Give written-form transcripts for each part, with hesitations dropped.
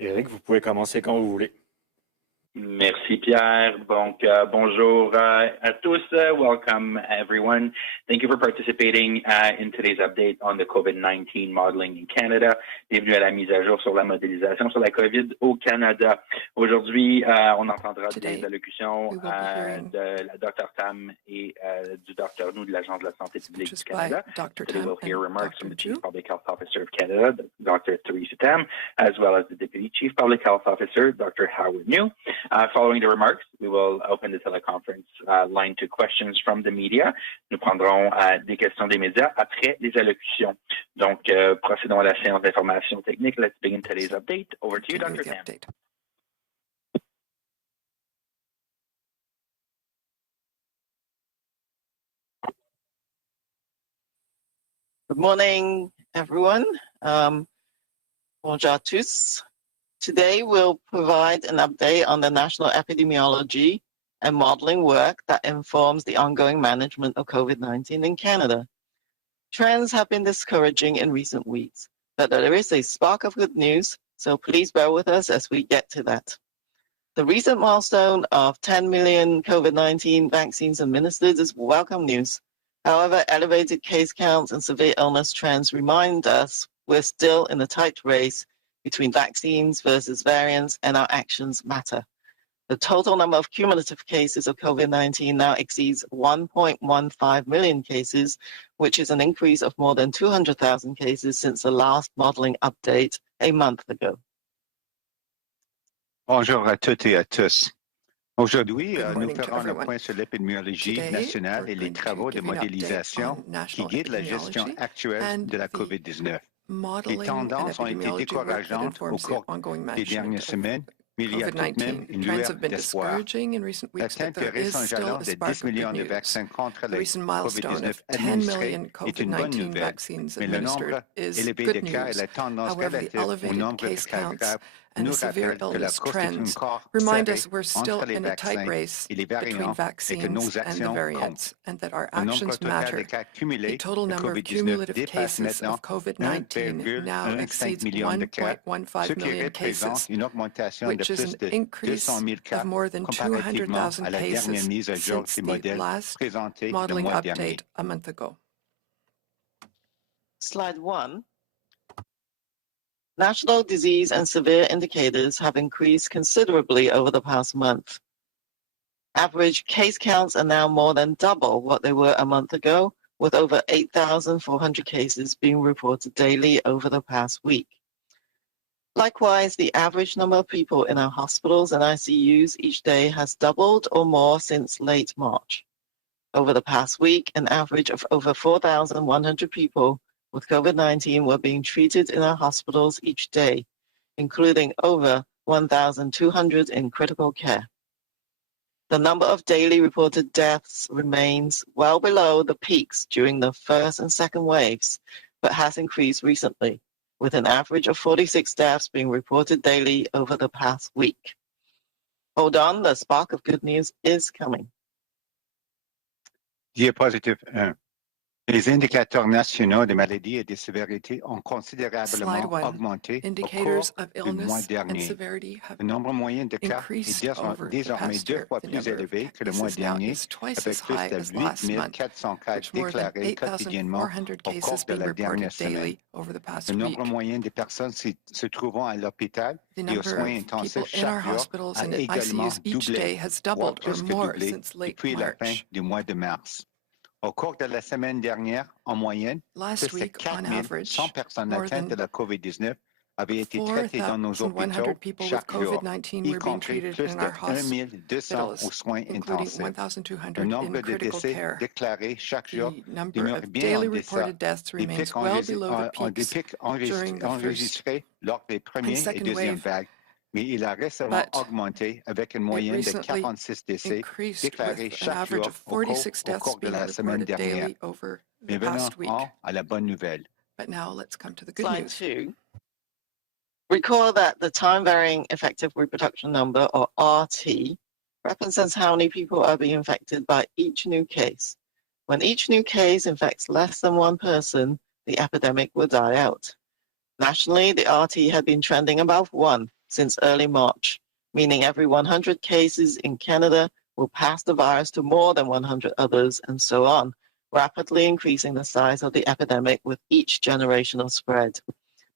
Eric, vous pouvez commencer quand vous voulez. Merci, Pierre. Donc, bonjour à tous. Welcome, everyone. Thank you for participating in today's update on the COVID-19 modeling in Canada. Bienvenue à la mise à jour sur la modélisation sur la COVID au Canada. Aujourd'hui, on entendra des allocutions de la Dr. Tam et du Dr. Nou de l'Agence de la santé publique du Canada. Today we'll hear remarks from the Chief Public Health Officer of Canada, Dr. Theresa Tam, as well as the Deputy Chief Public Health Officer, Dr. Howard New. Following the remarks, we will open the teleconference line to questions from the media. Nous prendrons des questions des médias après les allocutions. Donc, procédons à la séance d'information technique. Let's begin today's update. Over to you, Dr. Tam. Good morning, everyone. Bonjour à tous. Today, we'll provide an update on the national epidemiology and modeling work that informs the ongoing management of COVID-19 in Canada. Trends have been discouraging in recent weeks, but there is a spark of good news, so please bear with us as we get to that. The recent milestone of 10 million COVID-19 vaccines administered is welcome news. However, elevated case counts and severe illness trends remind us we're still in a tight race between vaccines versus variants, and our actions matter. The total number of cumulative cases of COVID-19 now exceeds 1.15 million cases, which is an increase of more than 200,000 cases since the last modeling update a month ago. Bonjour à toutes et à tous. Aujourd'hui, nous ferons le point sur l'épidémiologie nationale et les travaux de modélisation qui guident la gestion actuelle de la COVID-19. Les tendances ont été décourageantes au cours des dernières semaines, mais il y a tout de même une lueur d'espoir. L'atteinte du récent jalon de 10 millions de vaccins contre la COVID-19 administrés est une bonne nouvelle, mais le nombre élevé de cas et la tendance relative au nombre de cas graves nous rappellent que la course est encore serrée entre les vaccins et les variants et que nos actions comptent. Le nombre total de cas cumulés de COVID-19 dépasse maintenant 1,15 million de cas, ce qui représente une augmentation de plus de 200 000 cas comparativement à la dernière mise à jour du modèle présenté le mois dernier. Slide 1. National disease and severe indicators have increased considerably over the past month. Average case counts are now more than double what they were a month ago, with over 8,400 cases being reported daily over the past week. Likewise, the average number of people in our hospitals and ICUs each day has doubled or more since late March. Over the past week, an average of over 4,100 people with COVID-19 were being treated in our hospitals each day, including over 1,200 in critical care. The number of daily reported deaths remains well below the peaks during the first and second waves, but has increased recently, with an average of 46 deaths being reported daily over the past week. Hold on, the spark of good news is coming. Diapositive 1. Les indicateurs nationaux de maladies et de sévérité ont considérablement augmenté au cours du mois dernier. Le nombre moyen de cas est désormais 2 fois plus élevé que le mois dernier, avec plus de 8 400 cas déclarés quotidiennement au cours de la dernière semaine. Le nombre moyen de personnes se trouvant à l'hôpital et aux soins intensifs chaque jour a également doublé, voire plus que doublé, depuis la fin du mois de mars. Au cours de la semaine dernière, en moyenne, plus de 4 100 personnes atteintes de la COVID-19 avaient été traitées dans nos hôpitaux chaque jour, y compris plus de 1 200 aux soins intensifs. Le nombre de décès déclarés chaque jour demeure bien en deçà des pics enregistrés lors des premières et deuxièmes vagues, mais il a récemment augmenté avec une moyenne de 46 décès déclarés chaque jour au cours de la semaine dernière. Mais venons à la bonne nouvelle. But now let's come to the good Slide news. 2. Recall that the time-varying effective reproduction number, or RT, represents how many people are being infected by each new case. When each new case infects less than one person, the epidemic will die out. Nationally, the RT had been trending above 1 since early March, meaning every 100 cases in Canada will pass the virus to more than 100 others, and so on, rapidly increasing the size of the epidemic with each generation of spread.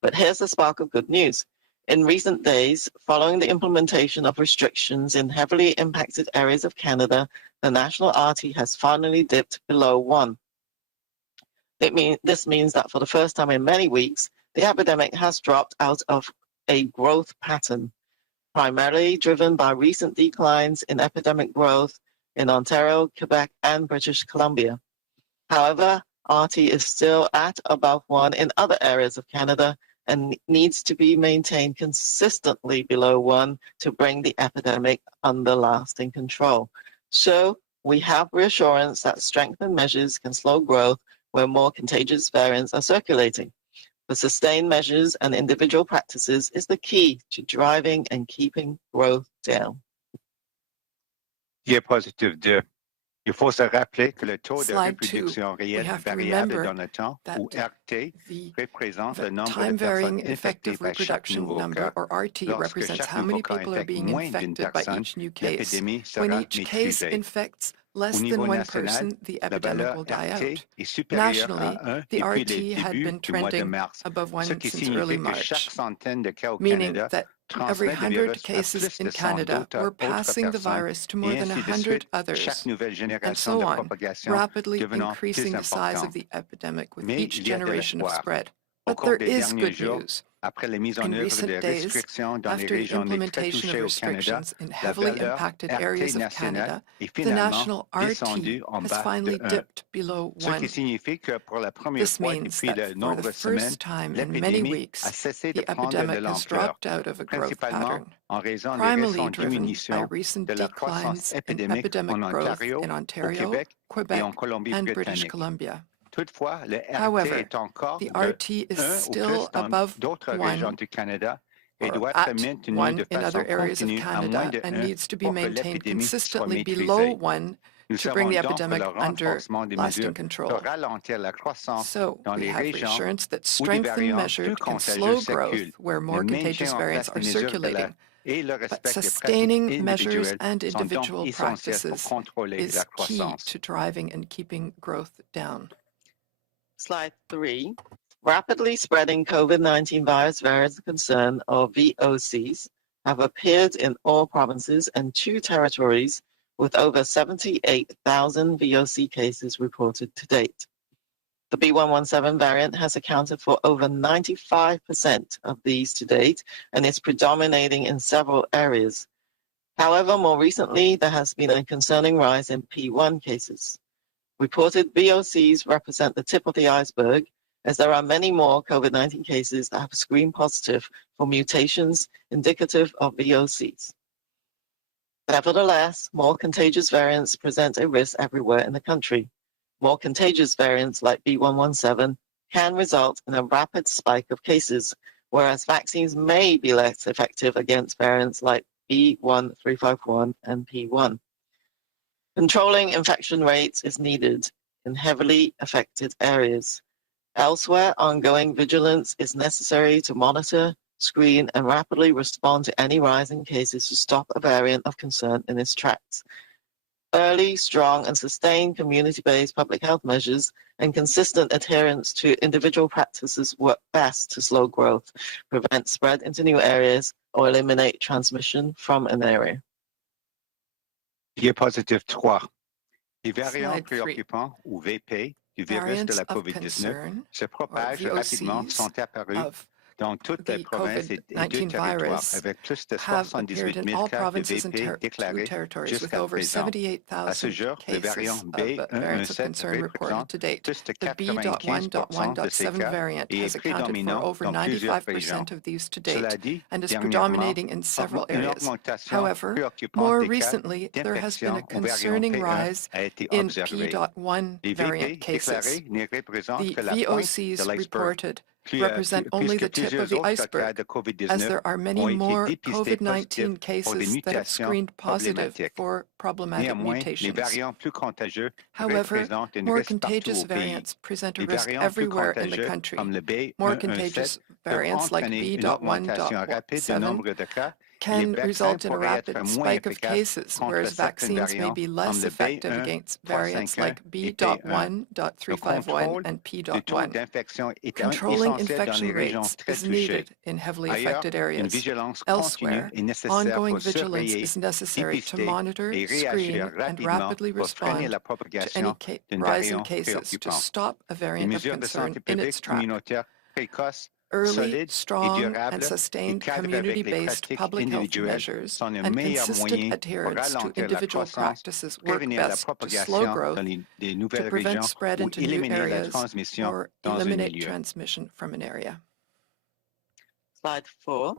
But here's the spark of good news. In recent days, following the implementation of restrictions in heavily impacted areas of Canada, the national RT has finally dipped below 1. This means that for the first time in many weeks, the epidemic has dropped out of a growth pattern, primarily driven by recent declines in epidemic growth in Ontario, Quebec, and British Columbia. However, RT is still at above 1 in other areas of Canada and needs to be maintained consistently below 1 to bring the epidemic under lasting control. So we have reassurance that strengthened measures can slow growth where more contagious variants are circulating. The sustained measures and individual practices is the key to driving and keeping growth down. Diapositive 2. Il faut se rappeler que le taux de Slide reproduction 2. réel variable dans le temps, ou RT, représente le nombre de time-varying personnes infectées effective par chaque reproduction nouveau number, cas. or RT, Lorsque represents chaque how nouveau many cas people are infecte being moins d'une infected by personne, each new case. l'épidémie When sera each case maîtrisée. infects less Au than niveau one national, person, the la epidemic valeur will die RT out. est supérieure Nationally, à 1 the depuis RT le had début been du mois de trending mars, above 1 ce qui since early signifie que chaque March, centaine de cas au meaning Canada that every transmet le 100 virus à cases plus in de 100 Canada autres were passing the personnes, virus to et more than ainsi de 100 suite, others, chaque nouvelle and génération so de on, propagation rapidly devenant plus increasing the size of importante. the epidemic with Mais each il y a de generation of l'espoir. spread. Au But cours there des is derniers good jours, news. après les mises en In œuvre recent de days, restrictions dans les after the régions les très implementation of touchées au Canada, restrictions in la heavily valeur impacted RT areas of nationale Canada, est the finalement national descendue RT en has bas finally de 1. dipped below Ce qui 1. signifie que pour la première This fois means depuis that de for the nombreuses semaines, first time in many l'épidémie a weeks, cessé de the prendre de epidemic has l'ampleur, dropped out of a growth principalement pattern, en raison des primarily récentes driven by diminutions recent de la croissance declines in épidémique epidemic en growth Ontario, in au Ontario, Québec et Quebec, en and British Colombie-Britannique. Columbia. Toutefois, le RT However, est encore the de RT is 1 ou plus still dans above d'autres régions 1 du Canada et or doit être at maintenu 1 de in other façon areas of continue à moins Canada de and 1 needs to be pour que maintained l'épidémie soit consistently below maîtrisée. 1 Nous to bring savons the donc que epidemic le under renforcement des lasting mesures control. peut ralentir la croissance So dans we les have régions reassurance that où des strengthened variants measures peu can contagieux slow growth circulent. where Le more maintien contagious en variants place are des mesures circulating. et le But respect des pratiques sustaining measures individuelles and sont donc individual essentiels pour practices contrôler la is key croissance. to driving and keeping growth down. Slide 3. Rapidly spreading COVID-19 virus variants of concern, or VOCs, have appeared in all provinces and 2 territories with over 78,000 VOC cases reported to date. The B117 variant has accounted for over 95% of these to date and is predominating in several areas. However, more recently, there has been a concerning rise in P1 cases. Reported VOCs represent the tip of the iceberg, as there are many more COVID-19 cases that have screened positive for mutations indicative of VOCs. Nevertheless, more contagious variants present a risk everywhere in the country. More contagious variants like B117 can result in a rapid spike of cases, whereas vaccines may be less effective against variants like B1351 and P1. Controlling infection rates is needed in heavily affected areas. Elsewhere, ongoing vigilance is necessary to monitor, screen, and rapidly respond to any rising cases to stop a variant of concern in its tracks. Early, strong, and sustained community-based public health measures and consistent adherence to individual practices work best to slow growth, prevent spread into new areas, or eliminate transmission from an area. Diapositive 3. Les variants Slide 3. préoccupants, ou VP, du virus de Variants la of COVID-19 concern, se or propagent rapidement, VOCs, sont apparus of dans toutes les the provinces et deux COVID-19 territoires, virus avec plus de have 78 appeared in 000 all cas de provinces and VP déclarés territories, with jusqu'à over présent. À ce 78,000 jour, le variant cases of variants of B117 concern reported représente to date. plus de The 95% de ces 1.1.7 cas variant et has est accounted for prédominant over dans plusieurs régions. 95% of these to Cela date dit, and is dernièrement, predominating in several une areas. augmentation However, préoccupante more des cas recently, there has been a d'infection au variant concerning P1 rise a été in observé. P.1 Les variant VP cases. déclarés ne représentent The que la pointe de VOCs l'iceberg, reported represent only puisque the tip of plusieurs the autres cas iceberg, de as COVID-19 there are many ont été more dépistés COVID-19 positifs pour des cases that have mutations screened positive problématiques. for problematic Néanmoins, les mutations. variants plus contagieux However, représentent un more risque partout contagious au pays. variants present a Les risk variants plus everywhere in the contagieux, country. comme le More B117, contagious peuvent variants like entraîner une augmentation rapide du B.1.7 nombre de cas. Les can vaccins result in a pourraient être rapid moins spike of efficaces cases, contre whereas certains vaccines may variants be comme less le effective against variants like B1.351 et P1. Le B.1.351 contrôle and du taux P.1. d'infection est Controlling essentiel dans les infection régions rates très is touchées. needed in heavily Ailleurs, affected une areas. vigilance continue Elsewhere, est nécessaire ongoing pour vigilance surveiller, is necessary to dépister monitor, et réagir screen, and rapidement rapidly pour freiner respond la to propagation any d'un rise in variant cases to préoccupant. stop a Les variant of mesures de concern santé in its publique track. communautaires précoces, Early, solides et strong, and durables qui sustained cadrent avec les community-based pratiques public health individuelles measures sont le and meilleur consistent moyen pour adherence to ralentir la individual croissance, practices work prévenir la best to slow propagation growth, dans des to nouvelles prevent régions spread ou into new éliminer la areas, transmission or dans un eliminate milieu. transmission from an area. Slide 4.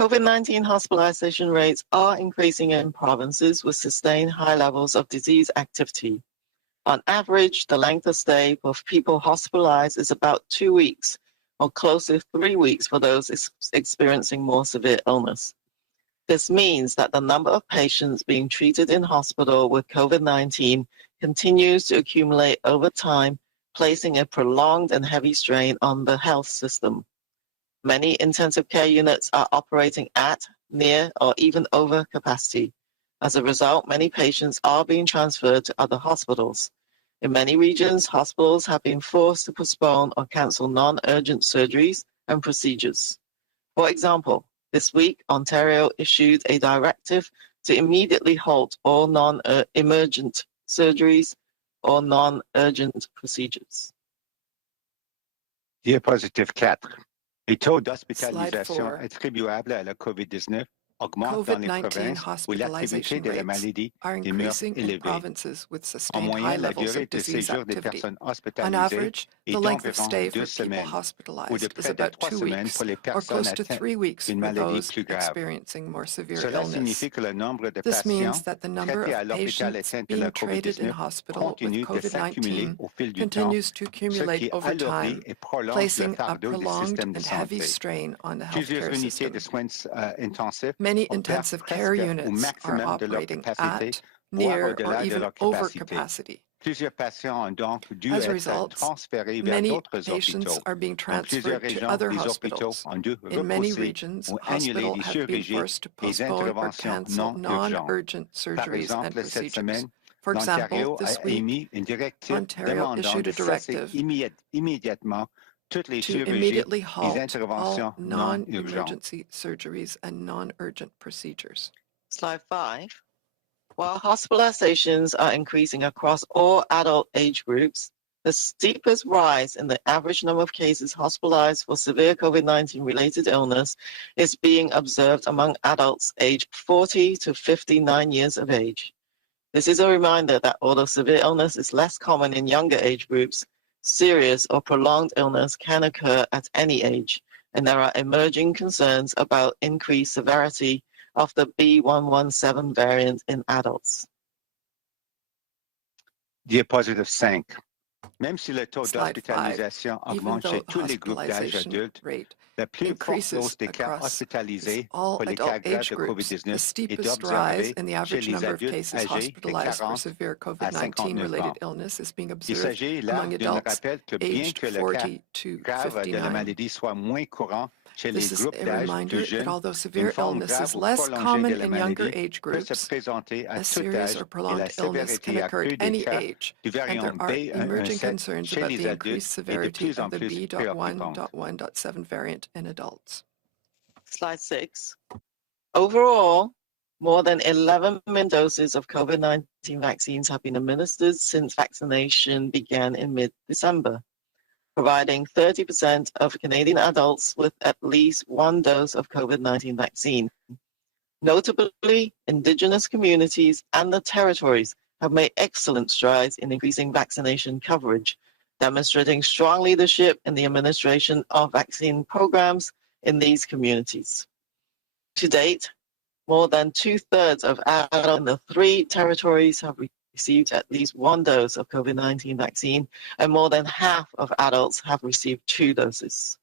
COVID-19 hospitalization rates are increasing in provinces with sustained high levels of disease activity. On average, the length of stay for people hospitalized is about 2 weeks, or close to 3 weeks for those experiencing more severe illness. This means that the number of patients being treated in hospital with COVID-19 continues to accumulate over time, placing a prolonged and heavy strain on the health system. Many intensive care units are operating at, near, or even over capacity. As a result, many patients are being transferred to other hospitals. In many regions, hospitals have been forced to postpone or cancel non-urgent surgeries and procedures. For example, this week, Ontario issued a directive to immediately halt all non-emergent surgeries or non-urgent procedures. Diapositive 4. Les taux Slide d'hospitalisation 4. attribuables à la COVID-19 augmentent dans les COVID-19 provinces où l'activité hospitalization de la rates maladie are demeure increasing in élevée. provinces with En sustained high moyenne, la levels durée of de disease séjour des activity. personnes On hospitalisées average, the est length of d'environ stay 2 for people semaines, ou de hospitalized is près de about 3 2 semaines weeks, pour les or personnes close to atteintes 3 weeks d'une for maladie those plus grave. experiencing more severe Cela illness. signifie que le nombre de This patients means that the number traités à of l'hôpital patients atteints de la being treated in COVID-19 hospital with continue de s'accumuler COVID-19 au fil du temps, continues to ce accumulate qui over alourdit time, et prolonge le placing a fardeau des prolonged systèmes de and heavy santé. strain on the Plusieurs healthcare unités de system. soins intensifs Many opèrent intensive care presque au units are maximum de leur operating capacité, at, voire near, or au-delà de even leur over capacité. capacity. Plusieurs patients ont donc dû As a être result, transférés vers many d'autres patients hôpitaux. are being Dans plusieurs transferred to régions, other les hôpitaux hospitals. ont dû In many repousser regions, ou annuler hospitals des have been chirurgies forced to et postpone or interventions cancel non urgentes. non-urgent Par surgeries and exemple, cette procedures. semaine, For example, l'Ontario this a week, émis une directive Ontario demandant issued de a cesser directive immédiatement toutes les to chirurgies immediately et halt all interventions non urgentes. non-emergency surgeries and non-urgent procedures. Slide 5. While hospitalizations are increasing across all adult age groups, the steepest rise in the average number of cases hospitalized for severe COVID-19 related illness is being observed among adults aged 40 to 59 years of age. This is a reminder that although severe illness is less common in younger age groups, serious or prolonged illness can occur at any age, and there are emerging concerns about increased severity of the B117 variant in adults. Diapositive 5. Même si le taux Slide 5. d'hospitalisation Even augmente chez though tous les groupes d'âge hospitalization adultes, rate la plus forte increases hausse des cas across hospitalisés all pour les cas adult graves age de groups, the COVID-19 est steepest rise observée in the chez average les number of adultes cases âgés de hospitalized for 40 severe à COVID-19 59 related ans. illness is being Il observed s'agit là among d'un adults rappel que bien aged que le cas 40 to grave de la 59. maladie soit moins courant chez les This is groupes a d'âge reminder plus that jeunes, although une severe forme illness grave is ou less prolongée common de la in younger maladie age peut se groups, présenter à a tout serious âge or et la prolonged illness can sévérité occur accrue at des any cas age, du and variant there are emerging B117 concerns chez about les the adultes increased est de severity plus en of the plus préoccupante. B.1.1.7 variant in adults. Slide 6. Overall, more than 11 million doses of COVID-19 vaccines have been administered since vaccination began in mid-December. providing 30% of Canadian adults with at least one dose of COVID-19 vaccine. Notably, Indigenous communities and the territories have made excellent strides in increasing vaccination coverage, demonstrating strong leadership in the administration of vaccine programs in these communities. To date, more than 2/3 of adults in the 3 territories have received at least one dose of COVID-19 vaccine, and more than half of adults have received 2 doses.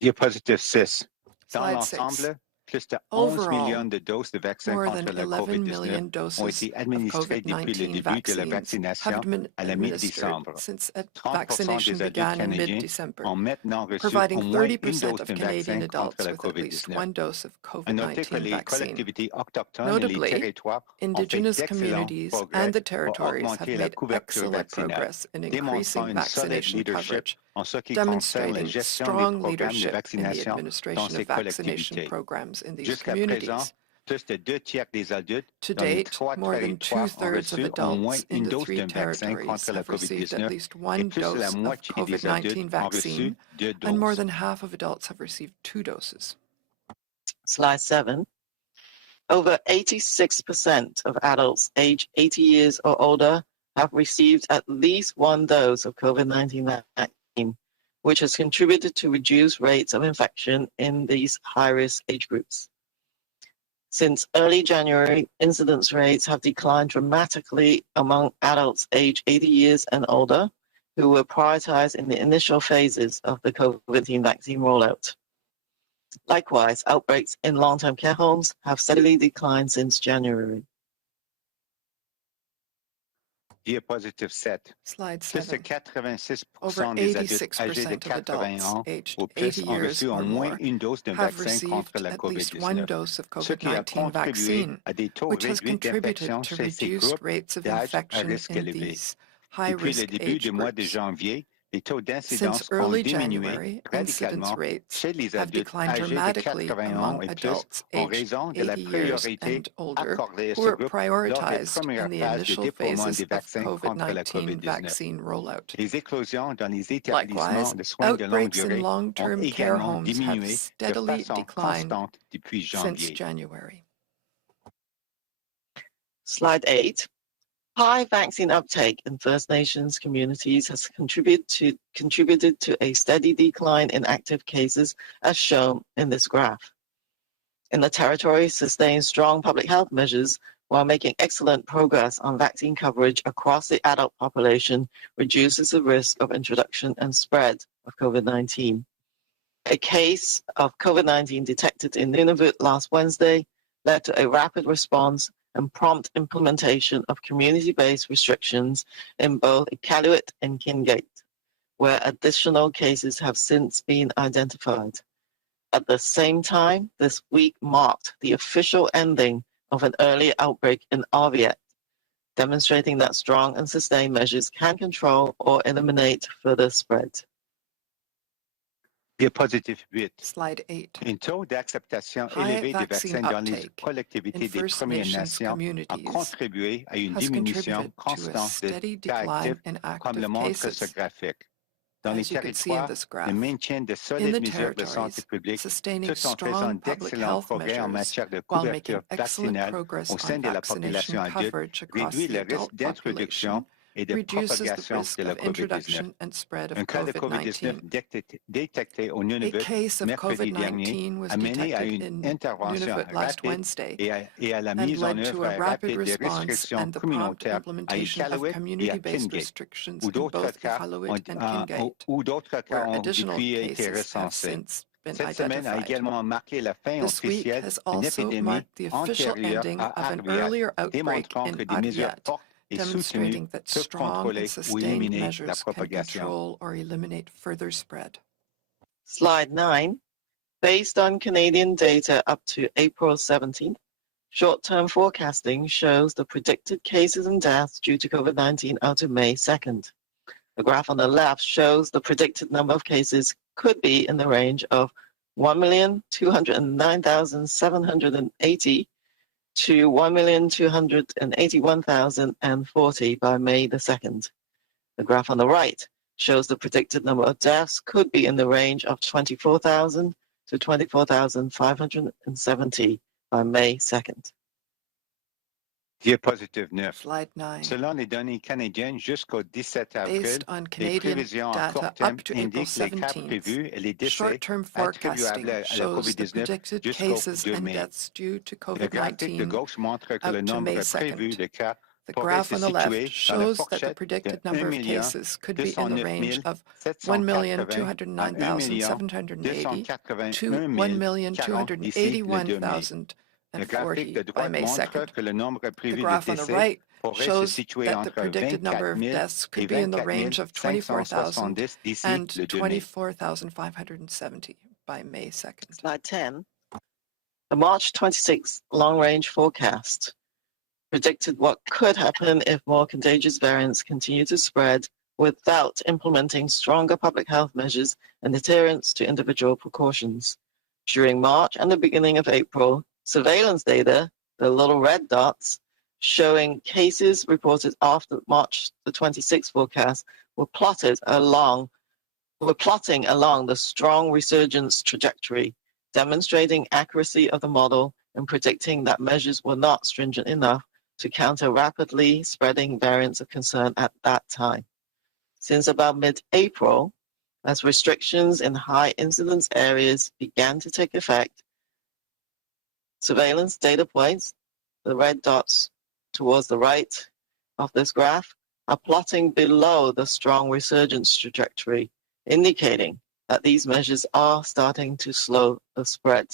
Diapositive 6. Dans Slide 6. l'ensemble, plus de 11 Overall, millions de doses de vaccins more contre than la 11 COVID-19 million ont doses été of administrées depuis le COVID-19 début de la vaccines vaccination have been à la administered mi-décembre. since 30% vaccination des adultes began in canadiens mid-December, ont maintenant reçu providing au moins une 30% dose of de Canadian vaccin contre adults la with at least COVID-19. one dose of À noter que COVID-19 les vaccine. collectivités autochtones et les Notably, territoires ont fait Indigenous d'excellents communities progrès and the pour territories have augmenter la made couverture excellent vaccinale, progress in démontrant increasing une solide vaccination leadership coverage, en ce qui concerne la demonstrating gestion des strong programmes de leadership in the vaccination dans administration ces of vaccination collectivités. programs in these Jusqu'à présent, communities. plus de 2/3 des adultes To dans les date, 3 more than territoires ont 2/3 of reçu au moins adults in une the dose 3 d'un vaccin territories contre la have received at COVID-19 least et one plus de la dose of moitié des adultes COVID-19 ont reçu vaccine, 2 and more doses. than half of adults have received 2 doses. Slide 7. Over 86% of adults aged 80 years or older have received at least one dose of COVID-19 vaccine, which has contributed to reduced rates of infection in these high-risk age groups. Since early January, incidence rates have declined dramatically among adults aged 80 years and older, who were prioritized in the initial phases of the COVID-19 vaccine rollout. Likewise, outbreaks in long-term care homes have steadily declined since January. Diapositive 7. Slide Plus de 7. 86% Over des adultes âgés de 86% of 80 adults ans aged ou plus 80 ont years reçu au or moins more une dose d'un have vaccin contre received la at least one COVID-19, dose of ce qui a COVID-19 contribué vaccine, à des taux which has réduits contributed d'infection to chez ces reduced groupes rates of d'âge à infection risque in élevé. these Depuis le high-risk début du age mois de groups. janvier, les taux Since d'incidence ont early diminué January, incidence radicalement rates chez les have adultes declined âgés de dramatically 80 ans among et plus adults en aged raison de la 80 years priorité and older accordée à who ce were groupe lors des prioritized in premières the phases de initial déploiement phases des of vaccins contre la COVID-19 COVID-19. vaccine rollout. Les éclosions dans les établissements Likewise, de soins de longue outbreaks in durée ont long-term care également homes have diminué de steadily façon declined constante depuis since janvier. January. Slide 8. High vaccine uptake in First Nations communities has contributed to a steady decline in active cases, as shown in this graph. In the territory, sustained strong public health measures while making excellent progress on vaccine coverage across the adult population reduces the risk of introduction and spread of COVID-19. A case of COVID-19 detected in Nunavut last Wednesday led to a rapid response and prompt implementation of community-based restrictions in both Iqaluit and Kingate, where additional cases have since been identified. At the same time, this week marked the official ending of an earlier outbreak in Arviat, demonstrating that strong and sustained measures can control or eliminate further spread. Diapositive 8. Slide 8. Un taux d'acceptation High élevé des vaccine vaccins dans les uptake collectivités in des First Premières Nations Nations a communities contribué à une has diminution contributed to a constante de steady cas decline actifs, in comme le active montre ce cases, graphique. Dans les as you can see in territoires, this le graph. maintien de In solides the mesures de santé territories, publique, sustaining tout en faisant strong public d'excellents health progrès en measures matière de while making couverture excellent vaccinale progress au sein on de la vaccination population adulte, coverage across réduit the le risque adult d'introduction population, et de reduces the propagation risk de la of COVID-19. introduction and spread of Un cas de COVID-19 COVID-19. détecté au A Nunavut case of mercredi dernier COVID-19 was a mené à detected une in intervention Nunavut last rapide Wednesday et à la and mise en led to œuvre a rapid rapide des response restrictions and the prompt communautaires à implementation of Iqaluit et à community-based Kingate, restrictions où in d'autres both cas Iqaluit and Kingate, où d'autres cas where ont additional depuis été cases have recensés. since been Cette semaine a identified. également marqué la fin This week officielle has d'une also épidémie marked the official antérieure ending à of an Arviat, earlier outbreak démontrant in que des mesures Arviat, fortes et soutenues demonstrating that peuvent strong and contrôler ou sustained éliminer la measures can propagation. control or eliminate further spread. Slide 9. Based on Canadian data up to April 17th, short-term forecasting shows the predicted cases and deaths due to COVID-19 out to May 2nd. The graph on the left shows the predicted number of cases could be in the range of 1,209,780 to 1,281,040 by May the 2nd. The graph on the right shows the predicted number of deaths could be in the range of 24,000 to 24,570 by May 2nd. Diapositive 9. Slide 9. Selon les données canadiennes jusqu'au 17 avril, Based on les Canadian prévisions à data court terme up to April indiquent les cas 17th, prévus et les décès short-term attribuables forecasting à la shows the COVID-19 predicted jusqu'au cases 2 and mai. deaths due to Le graphique de COVID-19 gauche montre que out le to nombre May prévu 2nd. de cas The pourrait graph se on the situer left dans la shows that the fourchette predicted de number 1 of million cases could be in the 209 range of 780 à 1 million 1,209,780 to 1,281,000 Le graphique de 1,281,040 by droite May montre 2nd. que le nombre The prévu de graph on the décès right pourrait se shows situer that the entre predicted number 24 of 000 deaths et could be in the 24 range of 24,000 570 d'ici and le 2 mai. 24,570 by May 2nd. Slide 10. The March 26th long-range forecast predicted what could happen if more contagious variants continue to spread without implementing stronger public health measures and adherence to individual precautions. During March and the beginning of April, surveillance data, the little red dots, showing cases reported after March the 26th forecast were plotting along the strong resurgence trajectory, demonstrating accuracy of the model and predicting that measures were not stringent enough to counter rapidly spreading variants of concern at that time. Since about mid-April, as restrictions in high incidence areas began to take effect, surveillance data points, the red dots towards the right of this graph, are plotting below the strong resurgence trajectory, indicating that these measures are starting to slow the spread.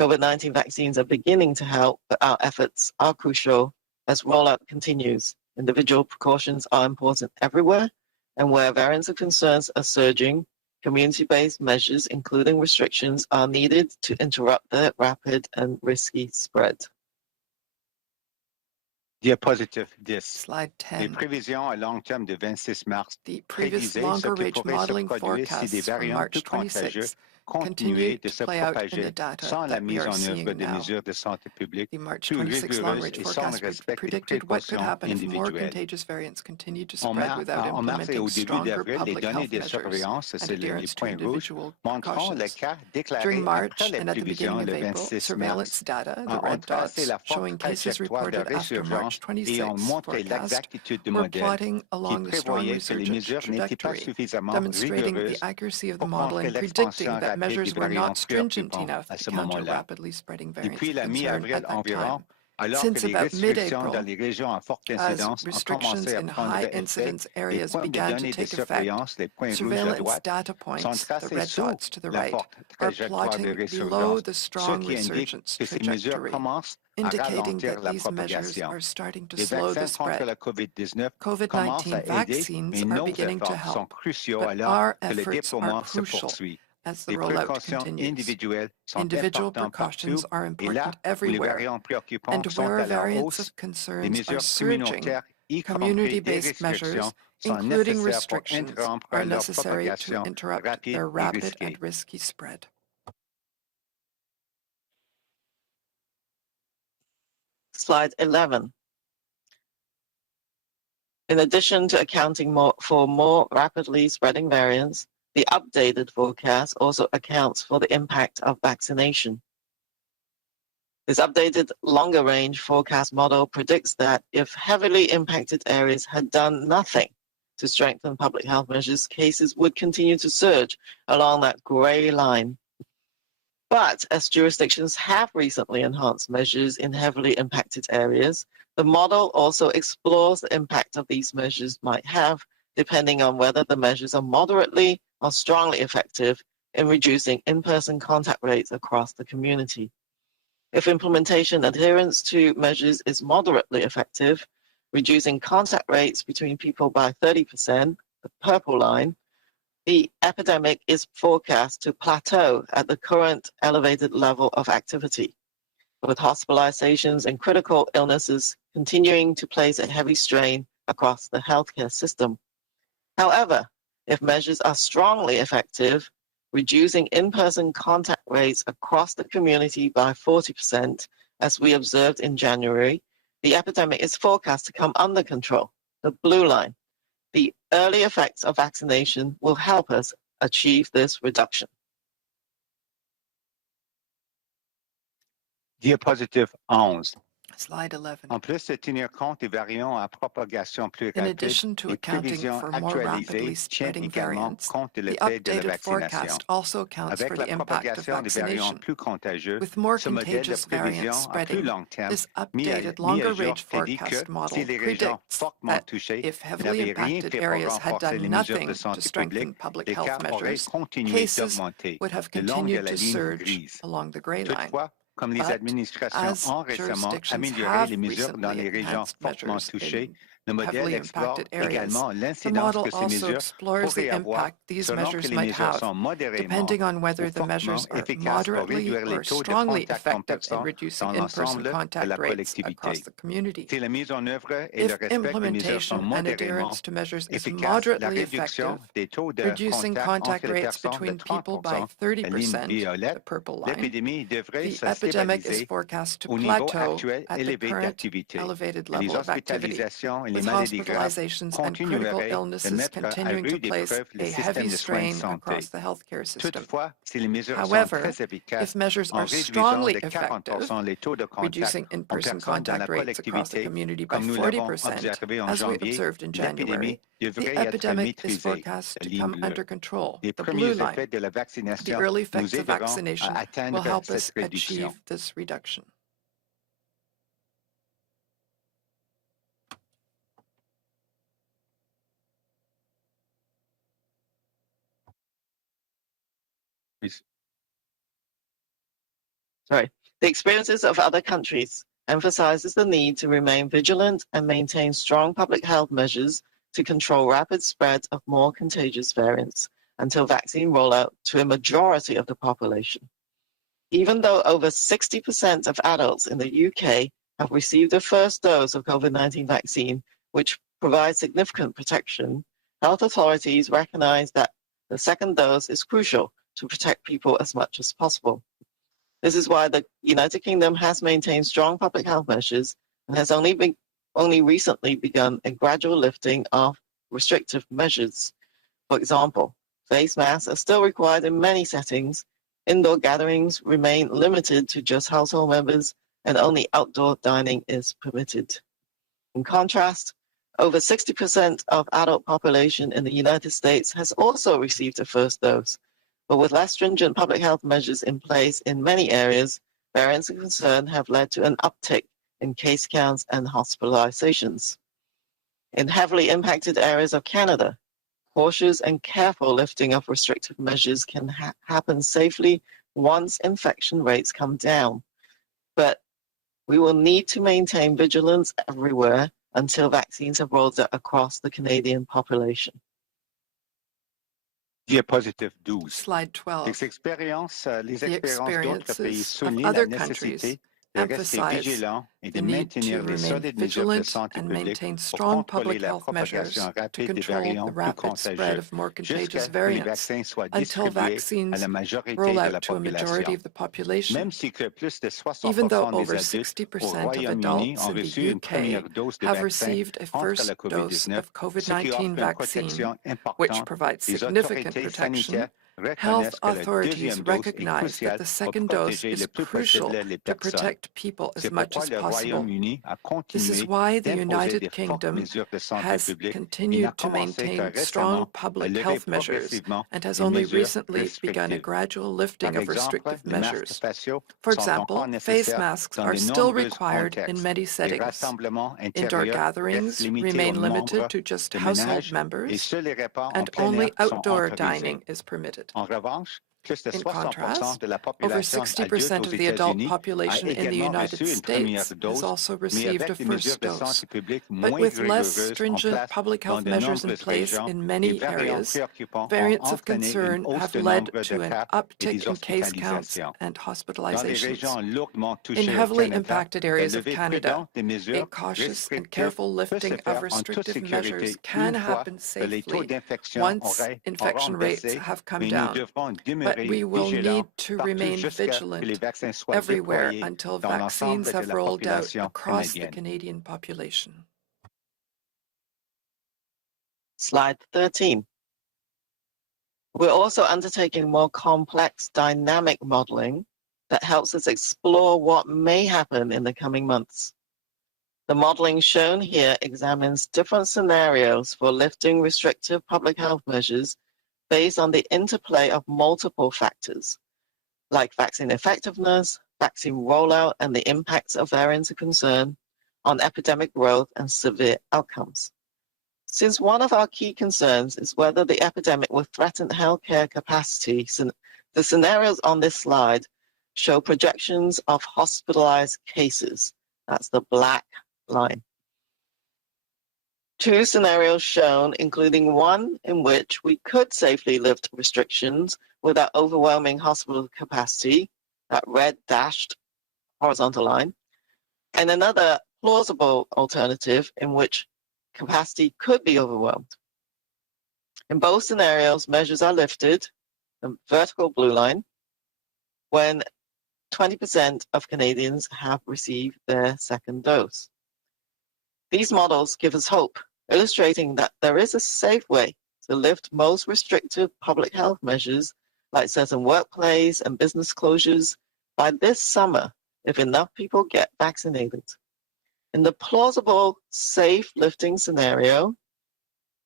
COVID-19 vaccines are beginning to help, but our efforts are crucial as rollout continues. Individual precautions are important everywhere, and where variants of concerns are surging, community-based measures, including restrictions, are needed to interrupt the rapid and risky spread. Diapositive 10. Slide Les 10. prévisions à long terme de 26 mars The previous prédisaient ce longer qui range pourrait se modeling produire si des forecasts from variants peu March contagieux 26 continuaient continue de to se play out in propager the data sans la that we mise are en œuvre seeing de now. mesures de santé publique The March plus 26 long rigoureuses range et sans le forecast respect des predicted what could précautions happen if more individuelles. contagious variants continued to En spread without mars et implementing au début stronger d'avril, les public données health de measures surveillance and sur les adherence to points rouges individual montrant les precautions. cas During déclarés March après les and at the prévisions beginning le of April, 26 surveillance mars data, the ont red tracé dots, la forte showing cases trajectoire de reported after March résurgence et ont 26 montré forecast, l'exactitude du were modèle plotting qui along the strong prévoyait que les resurgence mesures n'étaient pas trajectory, suffisamment demonstrating the rigoureuses accuracy of the pour model contrer and l'expansion predicting that rapide des measures were not variants stringent préoccupants enough à to ce counter moment-là. rapidly spreading variants Depuis of la concern mi-avril at that environ, time. alors que Since les about restrictions dans mid-April, les régions à forte as incidence ont restrictions commencé à in prendre high effet, incidence les areas points de began to données de take effect, surveillance, les points rouges à surveillance droite, data sont points, the tracés red sous dots to the la right, forte are trajectoire de plotting below résurgence, the ce strong qui indique resurgence que ces mesures trajectory, commencent à indicating ralentir that la these measures propagation. are starting to Les slow the vaccins contre spread. la COVID-19 commencent COVID-19 à aider, vaccines mais are nos beginning to efforts sont help, cruciaux but alors our que le efforts are déploiement se crucial poursuit. as the Les rollout précautions continues. individuelles sont Individual importantes precautions partout are et là important où les everywhere, variants préoccupants and sont where à la variants hausse, of les concerns are mesures surging, communautaires, y compris des community-based measures, restrictions, sont including nécessaires pour restrictions, interrompre are leur necessary to propagation interrupt rapide their et rapid risquée. and risky spread. Slide 11. In addition to accounting for more rapidly spreading variants, the updated forecast also accounts for the impact of vaccination. This updated longer-range forecast model predicts that if heavily impacted areas had done nothing to strengthen public health measures, cases would continue to surge along that gray line. But as jurisdictions have recently enhanced measures in heavily impacted areas, the model also explores the impact of these measures might have, depending on whether the measures are moderately or strongly effective in reducing in-person contact rates across the community. If implementation adherence to measures is moderately effective, reducing contact rates between people by 30%, the purple line, the epidemic is forecast to plateau at the current elevated level of activity, with hospitalizations and critical illnesses continuing to place a heavy strain across the healthcare system. However, if measures are strongly effective, reducing in-person contact rates across the community by 40%, as we observed in January, the epidemic is forecast to come under control, the blue line, The early effects of vaccination will help us achieve this reduction. Diapositive 11. Slide 11. En plus de tenir compte des variants à propagation plus In rapide, addition to les accounting prévisions for more rapidly actualisées tiennent spreading également variants, compte de the l'effet de la updated vaccination. forecast also accounts Avec for la the impact of propagation des variants vaccination. plus contagieux, With more ce modèle de contagious variants prévision à plus spreading, long terme this mis à updated jour longer-range prédit que forecast si model les régions predicts fortement that touchées if heavily n'avaient rien impacted fait pour areas had renforcer les done mesures de nothing to santé strengthen publique, public les health cas auraient measures, continué cases d'augmenter would have le long de continued la to ligne surge grise. along the gray line. Toutefois, comme les But administrations as ont récemment jurisdictions amélioré have les mesures dans recently les régions enhanced fortement measures touchées, in le modèle heavily explore impacted areas, également the l'incidence model que ces also mesures explores the pourraient avoir impact these selon que measures les might mesures have, sont modérément depending on ou whether the measures fortement are efficaces pour moderately réduire les or taux de strongly contact en effective in personne reducing dans in-person l'ensemble de contact la rates across collectivité. the community. Si la mise en œuvre et le If respect des mesures sont implementation and modérément adherence to measures is efficaces, la moderately réduction effective, des taux de reducing contact contact entre les rates personnes de between people by 30%, la ligne 30%, violette, the purple line, l'épidémie devrait the se epidemic is stabiliser forecast to au niveau plateau actuel at the élevé current d'activité. elevated Et les level of activity, hospitalisations et les with maladies graves hospitalizations and critical continueraient de illnesses mettre à continuing to rude place épreuve le a heavy système de soins de strain santé. across the healthcare system. Toutefois, si les mesures sont However, très efficaces if measures en are réduisant strongly de effective, 40% les taux de contact reducing en in-person personnes dans la contact rates across the collectivité, community by comme nous l'avons 40%, observé en as we janvier, observed in l'épidémie January, devrait the être epidemic is maîtrisée, forecast la to ligne come bleue. under control, Les the blue premiers line. effets de la The vaccination early nous effects of aideront vaccination à will atteindre help cette us réduction. achieve this reduction. The experiences of other countries emphasizes the need to remain vigilant and maintain strong public health measures to control rapid spread of more contagious variants until vaccine rollout to a majority of the population. Even though over 60% of adults in the UK have received a first dose of COVID-19 vaccine, which provides significant protection, health authorities recognize that the second dose is crucial to protect people as much as possible. This is why the United Kingdom has maintained strong public health measures and has only recently begun a gradual lifting of restrictive measures. For example, face masks are still required in many settings. Indoor gatherings remain limited to just household members, and only outdoor dining is permitted. In contrast, over 60% of adult population in the United States has also received a first dose. But with less stringent public health measures in place in many areas, variants of concern have led to an uptick in case counts and hospitalizations. In heavily impacted areas of Canada, cautious and careful lifting of restrictive measures can happen safely once infection rates come down. But we will need to maintain vigilance everywhere until vaccines have rolled out across the Canadian population. Diapositive 12. Slide 12. Les expériences d'autres pays Experiences of soulignent la other nécessité countries de rester emphasize vigilant et de the need to maintenir les remain solides mesures de vigilant santé and publique maintain pour strong contrôler public la health measures propagation to rapide des control the variants plus rapid spread contagieux of more jusqu'à contagious ce que les variants vaccins soient until distribués à vaccines la majorité roll de out la to a majority population. of the population. Même si que plus de Even though 60% over des adultes au 60% of Royaume-Uni adults ont in reçu the une première UK dose de have vaccin received a contre la first dose COVID-19, of ce qui offre COVID-19 une vaccine, protection which importante, provides les significant autorités protection, sanitaires health reconnaissent que la authorities deuxième dose est recognize that cruciale the pour second dose protéger is le plus possible crucial les to personnes. protect people as C'est much pourquoi as le possible. Royaume-Uni a This is continué why the d'imposer de United fortes Kingdom mesures de santé has publique et n'a continued to commencé que maintain strong récemment à public lever health measures progressivement and has les only mesures recently begun a restrictives. gradual lifting Par of exemple, restrictive les masques measures. faciaux For sont encore example, face nécessaires masks dans are de still nombreux required in contextes. many Les settings. rassemblements Indoor intérieurs restent gatherings limités aux remain limited membres to just de household ménage et members, seuls les repas en and plein air only sont outdoor autorisés. dining is permitted. En revanche, plus de In 60% contrast, de la over population adulte 60% aux of the adult États-Unis a population in the également United reçu une première States has dose, also mais received a avec des mesures first de dose. santé publique But moins with less rigoureuses en stringent place public dans health de measures in nombreuses place régions, in les many variants areas, préoccupants ont variants of entraîné une concern hausse have de led nombre de to an cas et uptick des in case counts hospitalisations. and Dans les hospitalizations. régions lourdement In touchées au heavily Canada, impacted la areas of levée Canada, prudente des a mesures cautious and restrictives careful peut se lifting of faire en toute restrictive measures sécurité can une fois happen que les taux safely d'infection once auront infection rates baissé, have come mais nous down. devrons But demeurer we will vigilants need to partout remain jusqu'à ce que les vigilant vaccins soient everywhere déployés until dans vaccines l'ensemble de have la rolled out population across the canadienne. Canadian population. Slide 13. We're also undertaking more complex dynamic modeling that helps us explore what may happen in the coming months. The modeling shown here examines different scenarios for lifting restrictive public health measures based on the interplay of multiple factors, like vaccine effectiveness, vaccine rollout, and the impacts of variants of concern on epidemic growth and severe outcomes. Since one of our key concerns is whether the epidemic will threaten healthcare capacity, the scenarios on this slide show projections of hospitalized cases. That's the black line. Two scenarios shown, including one in which we could safely lift restrictions without overwhelming hospital capacity, that red dashed horizontal line, and another plausible alternative in which capacity could be overwhelmed. In both scenarios, measures are lifted, the vertical blue line, when 20% of Canadians have received their second dose. These models give us hope, illustrating that there is a safe way to lift most restrictive public health measures, like certain workplace and business closures, by this summer if enough people get vaccinated. In the plausible safe lifting scenario,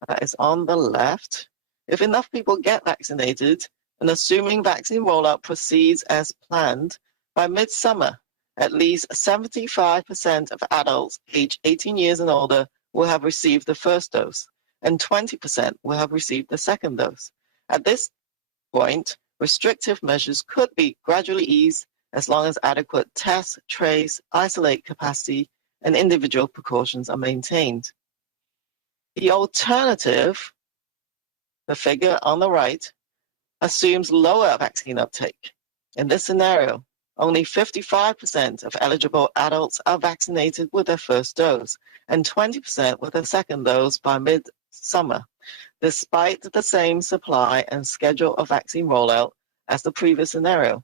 that is on the left, if enough people get vaccinated, and assuming vaccine rollout proceeds as planned, by midsummer, at least 75% of adults aged 18 years and older will have received the first dose, and 20% will have received the second dose. At this point, restrictive measures could be gradually eased as long as adequate test, trace, isolate capacity, and individual precautions are maintained. The alternative, the figure on the right, assumes lower vaccine uptake. In this scenario, only 55% of eligible adults are vaccinated with their first dose, and 20% with their second dose by mid-summer, despite the same supply and schedule of vaccine rollout as the previous scenario.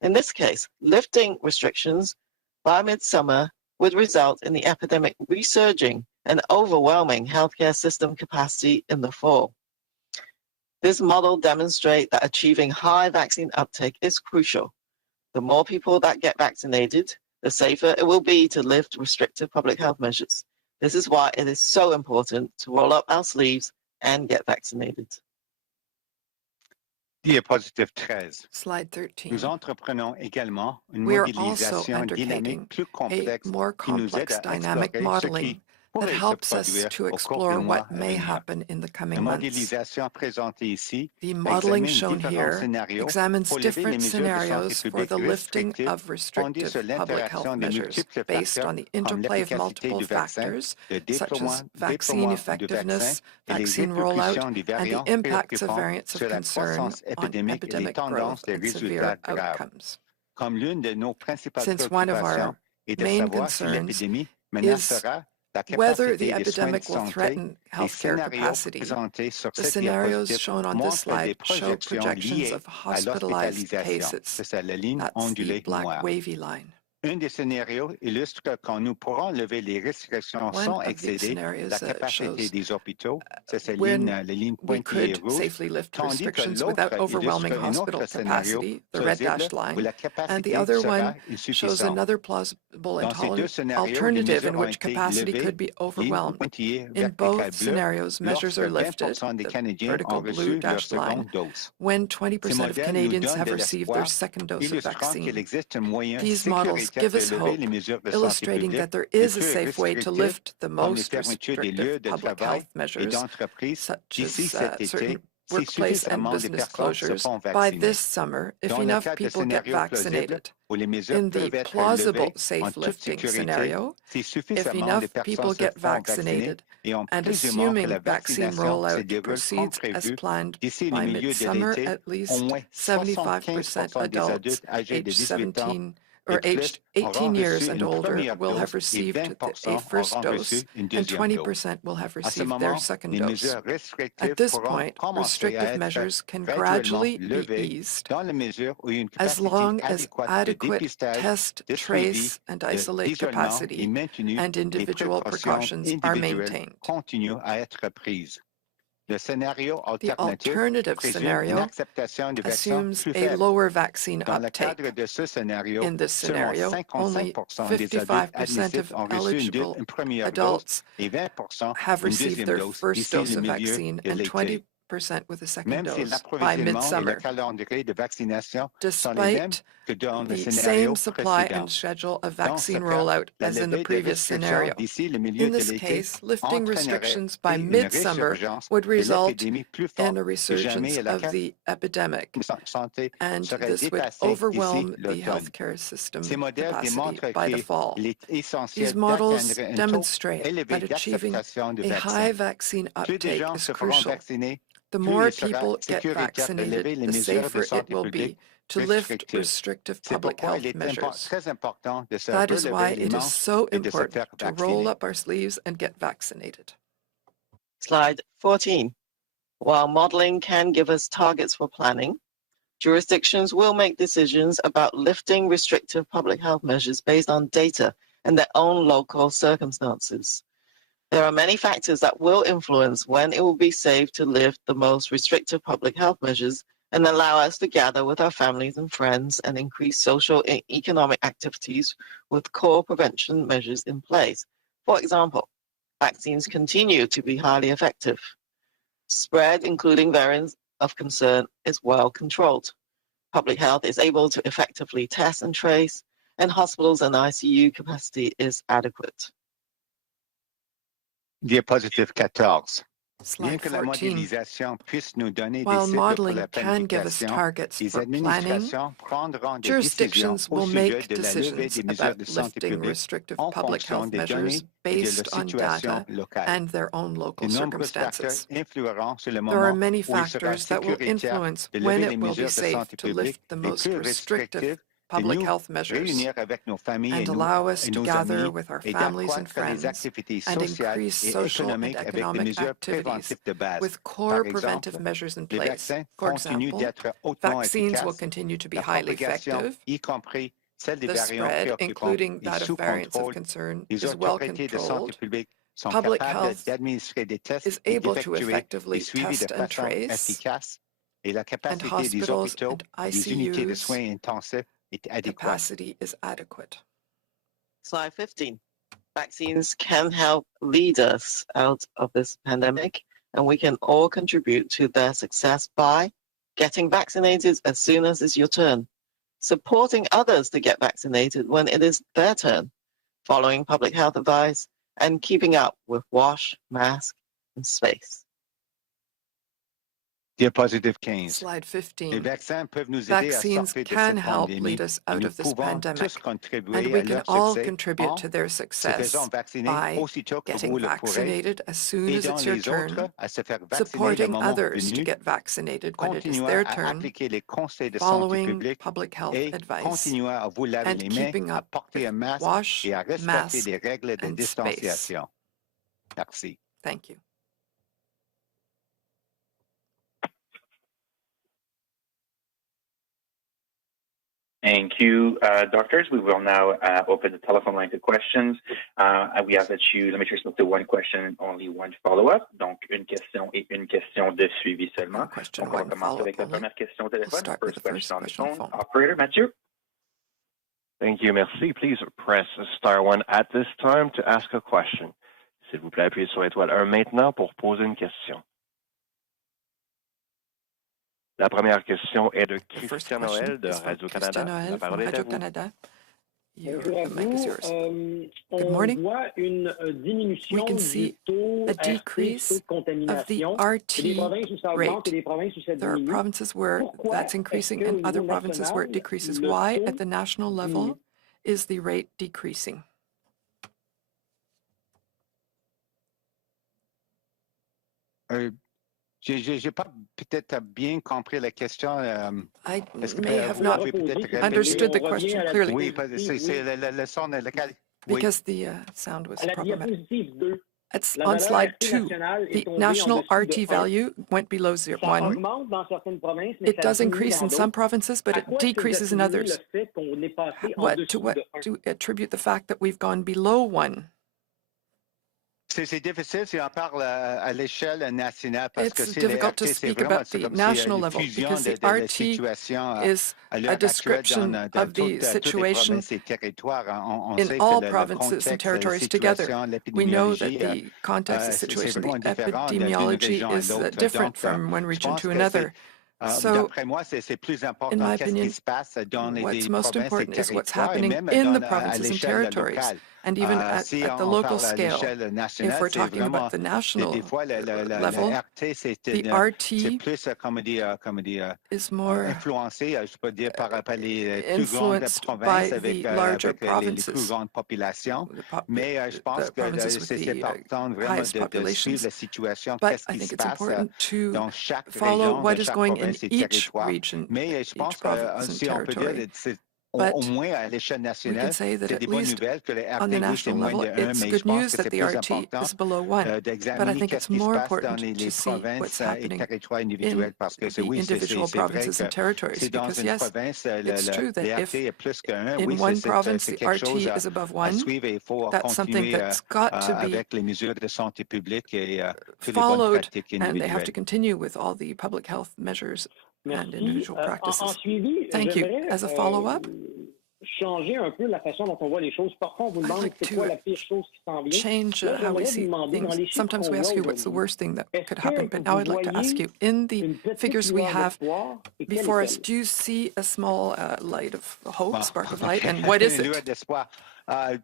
In this case, lifting restrictions by midsummer would result in the epidemic resurging and overwhelming healthcare system capacity in the fall. This model demonstrates that achieving high vaccine uptake is crucial. The more people that get vaccinated, the safer it will be to lift restrictive public health measures. This is why it is so important to roll up our sleeves and get vaccinated. Diapositive 13. Slide 13. Nous entreprenons également une We are modélisation also undertaking dynamique plus a complexe more qui nous aide complex à dynamic explorer ce modeling qui that pourrait se helps us produire to au cours des explore mois what à may venir. happen in the La coming months. modélisation présentée ici The modeling examine shown différents here scénarios examines pour lever les different mesures de santé scenarios for publique the lifting restrictives of fondées sur restrictive public health l'interaction de measures multiples based facteurs on the comme interplay of l'efficacité multiple du vaccin, factors, le such as vaccine déploiement de vaccins effectiveness, et les vaccine rollout, répercussions des and the variants impacts of préoccupants variants of sur la concern croissance on épidémique et les epidemic tendances growth des and severe résultats graves. outcomes. Comme l'une de nos principales Since one of préoccupations our est de main savoir si concerns l'épidémie is menacera la whether the capacité des soins de epidemic will santé, threaten les healthcare scénarios capacity. présentés sur The cette scenarios diapositive shown on this montrent des slide show projections projections liées of à hospitalized l'hospitalisation. cases. C'est la ligne That's the ondulée black noire. wavy line. Un des scénarios illustre que quand nous pourrons lever les restrictions One sans of these excéder scenarios la capacité shows des hôpitaux, c'est cette when ligne, la ligne we pointillée could rouge, safely lift tandis que restrictions l'autre without overwhelming illustre un hospital autre scénario capacity, the red plausible dashed où line, la and the capacité other sera one shows insuffisante. another plausible Dans ces deux scénarios, les alternative mesures in ont which été capacity levées, could be ligne overwhelmed. pointillée In verticale both bleue, scenarios, measures lorsque are lifted, 20% des the Canadiens vertical ont blue reçu leur dashed line, seconde dose. when Ces 20% of modèles nous Canadians donnent have de received their l'espoir, second dose of illustrant qu'il vaccine. existe un moyen These models sécuritaire give de us lever hope, les mesures de santé illustrating publique that there les is a plus safe way to restrictives, lift the comme les most fermetures des restrictive lieux de public travail health et measures, d'entreprises such d'ici as cet été, certain si workplace and suffisamment de business personnes se closures, font by vacciner. this summer if Dans le enough cas de people get scénarios plausibles vaccinated. où les mesures In the peuvent être plausible levées en safe toute lifting sécurité, scenario, si if suffisamment de enough personnes people se get font vacciner vaccinated et en and présumant que assuming la vaccine vaccination se rollout déroule comme proceeds as prévu, planned d'ici le by milieu de midsummer, l'été, at au least moins 75% 75% des adults adultes âgés de aged 18 ans 17 et or plus aged 18 auront years reçu and une older première will have dose et received a 20% first auront reçu dose une and deuxième dose. 20% will have À ce received their moment, second les dose. mesures restrictives At this pourront point, commencer à restrictive être measures can graduellement gradually be levées eased dans la mesure où une as capacité long as adéquate de adequate dépistage, test, de suivi, trace, and isolate d'isolement est capacity maintenu, and les individual précautions precautions are individuelles maintained. continuent à être prises. Le scénario The alternatif alternative présume une scenario acceptation du vaccin assumes plus a faible. lower vaccine Dans le uptake. cadre de ce scénario, In this seulement scenario, only 55% des adultes 55% admissibles of ont reçu eligible une première dose adults et 20% have une received deuxième their dose first d'ici dose le of milieu vaccine de and l'été. 20% with a second Même si dose by l'approvisionnement et le midsummer. calendrier de vaccination sont les mêmes Despite que dans le the scénario same supply précédent. and schedule of Dans ce vaccine cas, rollout la as in the levée de previous restrictions scenario. d'ici le milieu In de this l'été case, lifting entraînerait restrictions by une midsummer résurgence would de result l'épidémie plus in forte a que jamais resurgence et la of the epidemic, santé and serait this would dépassée d'ici overwhelm the l'automne. healthcare system Ces modèles capacity démontrent by the qu'il fall. est These essentiel models d'atteindre un taux demonstrate élevé that achieving d'acceptation du a high vaccin. vaccine Plus de uptake gens is se feront crucial. vacciner, The plus more il sera people get sécuritaire de lever vaccinated, les the mesures de safer it santé will publique be to lift restrictives. restrictive C'est public pourquoi il health est measures. très important de se That is relever why les it is manches so et de se faire important to roll vacciner. up our sleeves and get vaccinated. Slide 14. While modeling can give us targets for planning, jurisdictions will make decisions about lifting restrictive public health measures based on data and their own local circumstances. There are many factors that will influence when it will be safe to lift the most restrictive public health measures and allow us to gather with our families and friends and increase social and economic activities with core prevention measures in place. For example, vaccines continue to be highly effective. Spread, including variants of concern, is well controlled. Public health is able to effectively test and trace, and hospitals and ICU capacity is adequate. Diapositive 14. Bien Slide que la 14. modélisation puisse nous donner des While cibles pour modeling la can give us planification, targets les for planning, administrations prendront des décisions jurisdictions au will sujet make de la levée decisions des mesures about de santé lifting publique restrictive en public fonction health des measures données et de leur based on situation data locale. and their own local De nombreux facteurs circumstances. influeront sur le There are moment many où il sera factors that will sécuritaire influence de when lever les it will be mesures de safe santé to publique lift the et most plus restrictive restrictives de public nous health measures réunir avec nos familles and allow us et to nos gather amis with our et families and d'accroître les friends activités and sociales increase et social and économiques avec des economic mesures activities préventives de base. with core Par preventive exemple, measures in les place. vaccins For continuent example, d'être hautement vaccines will efficaces. continue to be La highly propagation, effective. y compris celle des The variants spread, préoccupants, including est that of sous variants of contrôle. concern, Les is well autorités de santé controlled. publique sont Public capables health d'administrer des tests is et able to d'effectuer des effectively suivis de test and façon trace, efficace et la and capacité des hospitals hôpitaux and et des unités de ICUs soins intensifs est adéquate. capacity is adequate. Slide 15. Vaccines can help lead us out of this pandemic, and we can all contribute to their success by getting vaccinated as soon as it's your turn, supporting others to get vaccinated when it is their turn, following public health advice, and keeping up with wash, mask, and space. Diapositive 15. Slide Les 15. vaccins peuvent nous aider à Vaccines sortir de can cette help pandémie lead us et out nous of this pouvons pandemic, tous and contribuer we à can leur all succès contribute en to their se success faisant vacciner by aussitôt que getting vous le pourrez, vaccinated as soon as aidant it's your les autres turn, à se faire vacciner le supporting moment others to venu, get vaccinated when it is continuant their à turn, appliquer les conseils de santé following publique public health et advice, continuant à vous laver and les mains, keeping à up porter with un masque wash, et à respecter mask, les règles de and space. distanciation. Merci. Thank you. Thank you, doctors. We will now open the telephone line to questions. We ask that you limit yourself to one question and only one follow-up. Donc, une question et une question de suivi seulement. Question, Donc, on va commencer avec la première question au téléphone. We'll start with the first question on the phone. Operator, Mathieu. Thank you. Merci. Please press *1 at this time to ask a question. S'il vous plaît, appuyez sur l'étoile 1 maintenant pour poser une question. La première question est de Christian Noël de Radio-Canada. La parole est à vous. The mic is yours. Good morning. We can see a decrease of the RT rate. There are provinces where that's increasing and other provinces where it decreases. Why, at the national level, is the rate decreasing? J'ai pas peut-être bien compris la question. I may have not understood the question clearly. Oui, c'est le son lequel. Because the sound was problematic. It's on slide 2. The national RT value went below 1. It does increase in some provinces, but it decreases in others. What to attribute the fact that we've gone below 1? C'est difficile si on parle à l'échelle nationale parce que It's c'est difficult to c'est speak vraiment about the national level because the la RT situation is à a l'heure actuelle description dans of the toutes les situation provinces et territoires. On in sait que all le provinces and contexte, la territories together. situation, We know that l'épidémiologie, the context, the c'est situation, the vraiment différent d'une epidemiology région à is l'autre. different Donc, from one je region pense to que c'est another. So, d'après moi, c'est plus in important my qu'est-ce qui opinion, se passe dans what's les most provinces et important is what's territoires et happening même in the à provinces and l'échelle territories, locale. and even Si at the on local parle à scale. l'échelle If nationale, we're c'est talking about vraiment the des national fois le level, RT, c'est the RT plus is more influencé, je peux dire, par les plus grandes influenced provinces by avec the larger les plus provinces, grandes populations. Mais je the pense que provinces with c'est the important vraiment highest de suivre populations. la situation, But qu'est-ce I qui think se it's passe important to dans chaque follow région, dans what is chaque going in province et each territoire. region, Mais je each pense que province and si on peut dire, territory. au But moins à l'échelle we can nationale, say that c'est at des bonnes least nouvelles que le on the RT, oui, c'est national moins level, de 1, it's mais je good pense news que that c'est the plus RT important is below 1. But I d'examiner think qu'est-ce it's qui se more passe dans important les to see provinces what's et happening territoires in individuels parce que the oui, individual c'est vrai provinces que and territories. si dans Because une yes, province, it's true that le if RT est plus qu'un, in oui, one province c'est the quelque RT chose is above à 1, suivre et il faut that's something continuer that's got to be avec les mesures de santé publique et toutes les bonnes followed, pratiques and they have individuelles. to continue with all the public health measures and Merci. individual En practices. suivi, Thank you. j'aimerais As a follow-up, changer un peu la façon dont on voit les choses. Parfois, on vous I'd demande like c'est quoi to la pire chose qui s'en vient. change Là, how we j'aimerais vous see demander, dans things. les chiffres Sometimes qu'on we voit ask you what's the aujourd'hui, worst thing that est-ce could happen, que but now vous I'd like to ask voyez you, in the une petite figures we lueur have d'espoir et quelle before us, est-elle? do you see a small light of hope, Bon, spark of light, and what is une lueur it? d'espoir.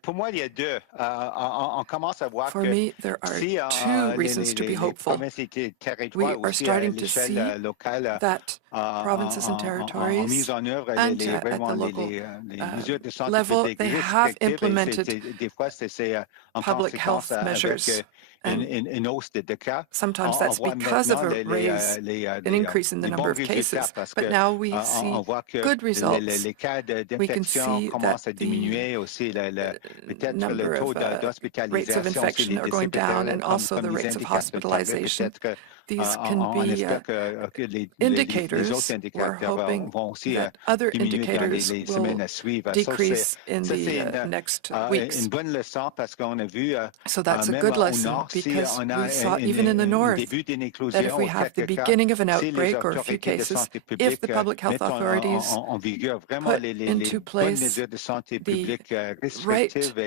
Pour moi, il y a deux. On commence à voir For que me, there are si two reasons to be les hopeful. provinces et We territoires are aussi à starting to see l'échelle locale that provinces and ont mis territories en œuvre and at vraiment the local les mesures de santé level, publique they have restrictives et implemented des fois c'est en public conséquence health avec measures. And une hausse de cas. sometimes On that's voit because of maintenant an increase in the les number bons of résultats cases. parce But que now we on see voit que good results. les cas We can d'infection see commencent that à diminuer aussi, peut-être le number taux of rates of d'hospitalisation, aussi infection les are décès going down, and comme also the des rates of indicateurs faibles. hospitalization. Peut-être These can on be espère que les autres indicators. We're indicateurs hoping vont aussi that other diminuer dans indicators les will semaines à suivre. decrease in Ça, c'est the next une weeks. bonne leçon parce qu'on a vu So that's a même good au lesson, nord, si because on we a saw even in the un north début d'une that if éclosion we ou have the quelques cas, beginning of an si les outbreak or a few autorités de cases, santé if publique the public health mettent authorities en vigueur vraiment put les into bonnes place mesures de santé the publique right restrictives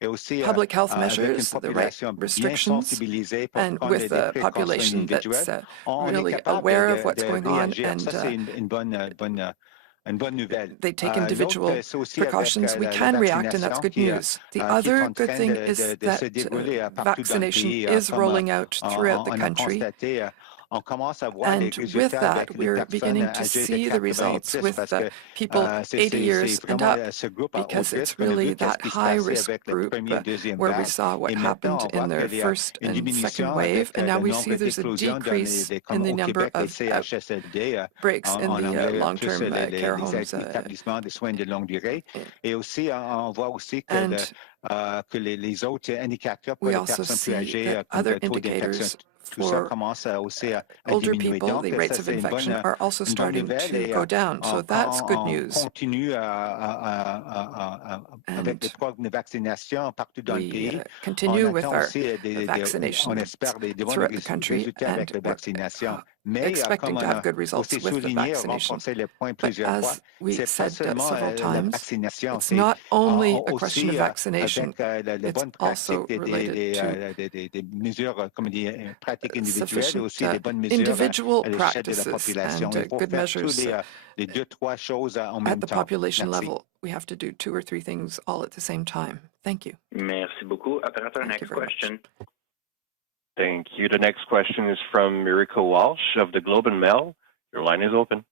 et aussi public health avec une measures, the right population bien restrictions, sensibilisée pour and prendre with des a précautions population individuelles, that's on est really capable aware of what's de going on, réagir. and Ça, c'est une bonne nouvelle. they take individual L'autre, c'est aussi avec precautions, we la can react, and that's vaccination good news. The qui est other en good train thing de is se that dérouler partout dans le vaccination pays. is Comme rolling out throughout the on a country. constaté, on commence à voir les And with résultats avec that, les we're personnes beginning to âgées de see the 80 et results plus with parce the que people 80 years c'est and vraiment up, ce groupe à haut because it's risque. On a really vu qu'est-ce that qui se passait high-risk avec la group première et deuxième where we vague. saw what Et maintenant, happened on voit in qu'il the y a first une and second diminution wave, avec and now le we nombre see there's a d'éclosions decrease comme in the au number Québec, les of CHSLD, breaks in en the anglais, plus long-term care les homes. établissements de soins de longue durée. Et aussi, on voit aussi que, And que les autres indicateurs pour we les also personnes plus see âgées, that comme other le taux d'infection, indicators tout ça for commence aussi à older diminuer. people, Donc, the ça, rates of c'est infection are also une bonne starting nouvelle. to Et go down. So that's good on news. continue avec les And programmes de vaccination partout dans le we pays. continue On with attend our aussi vaccination on espère des bons throughout the country, résultats avec and la we're vaccination. Mais expecting comme to on have a good results aussi with the souligné, vaccination. renforcé le point But plusieurs fois, as we c'est pas said seulement several la times, vaccination, it's c'est not only a question aussi of vaccination, avec les it's bonnes also pratiques related to des mesures, comme dit, pratiques individuelles et sufficient aussi des bonnes mesures individual à l'échelle de la practices population. and Il faut good faire tous measures les deux, trois choses en at même the temps. population Merci. level. We have to do 2 or 3 things all at the same time. Thank you. Merci beaucoup. Operator, Thank you next very question. much. Thank you. The next question is from Miriko Walsh of the Globe and Mail. Your line is open.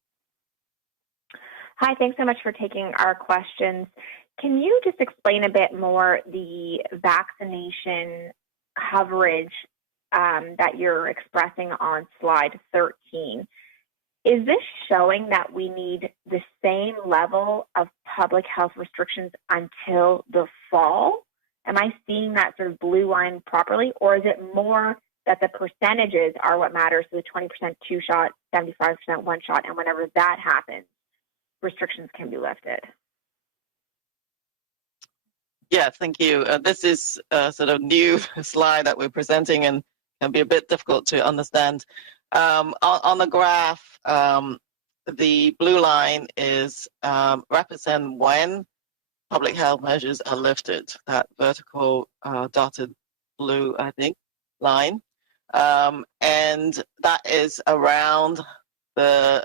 Hi, thanks so much for taking our questions. Can you just explain a bit more the vaccination coverage that you're expressing on slide 13? Is this showing that we need the same level of public health restrictions until the fall? Am I seeing that sort of blue line properly? Or is it more that the percentages are what matters, so the 20% two-shot, 75% one-shot, and whenever that happens, restrictions can be lifted? Yeah, thank you. This is a sort of new slide that we're presenting and can be a bit difficult to understand. On the graph, the blue line is represent when public health measures are lifted, that vertical dotted blue, I think, line. And that is around the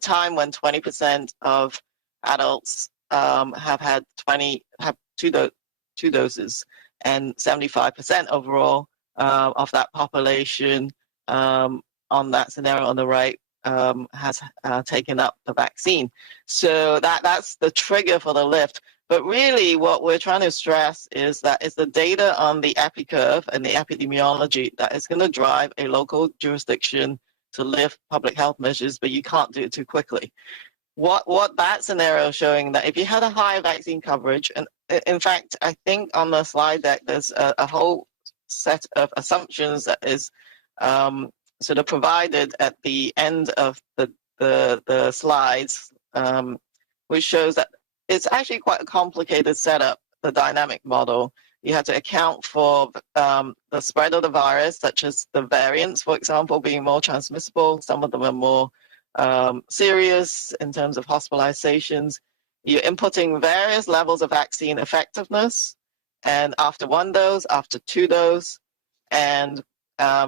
time when 20% of adults have had two doses, and 75% overall of that population on that scenario on the right has taken up the vaccine. So that's the trigger for the lift. But really what we're trying to stress is that it's the data on the epi curve and the epidemiology that is going to drive a local jurisdiction to lift public health measures, but you can't do it too quickly. What that scenario is showing that if you had a higher vaccine coverage, and in fact, I think on the slide deck, there's a whole set of assumptions that is sort of provided at the end of the slides, which shows that it's actually quite a complicated setup, the dynamic model. You have to account for the spread of the virus, such as the variants, for example, being more transmissible. Some of them are more serious in terms of hospitalizations. You're inputting various levels of vaccine effectiveness, and after one dose, after two doses, and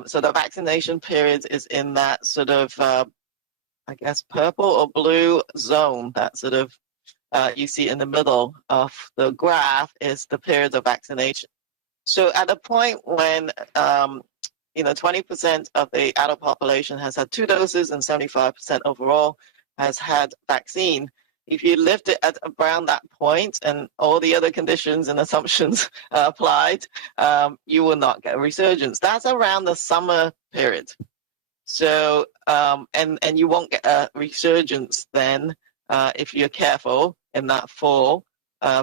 so the vaccination period is in that sort of, I guess, purple or blue zone, that sort of you see in the middle of the graph is the period of vaccination. So at the point when 20% of the adult population has had two doses and 75% overall has had vaccine, if you lift it at around that point and all the other conditions and assumptions are applied, you will not get a resurgence. That's around the summer period. So, and you won't get a resurgence then if you're careful in that fall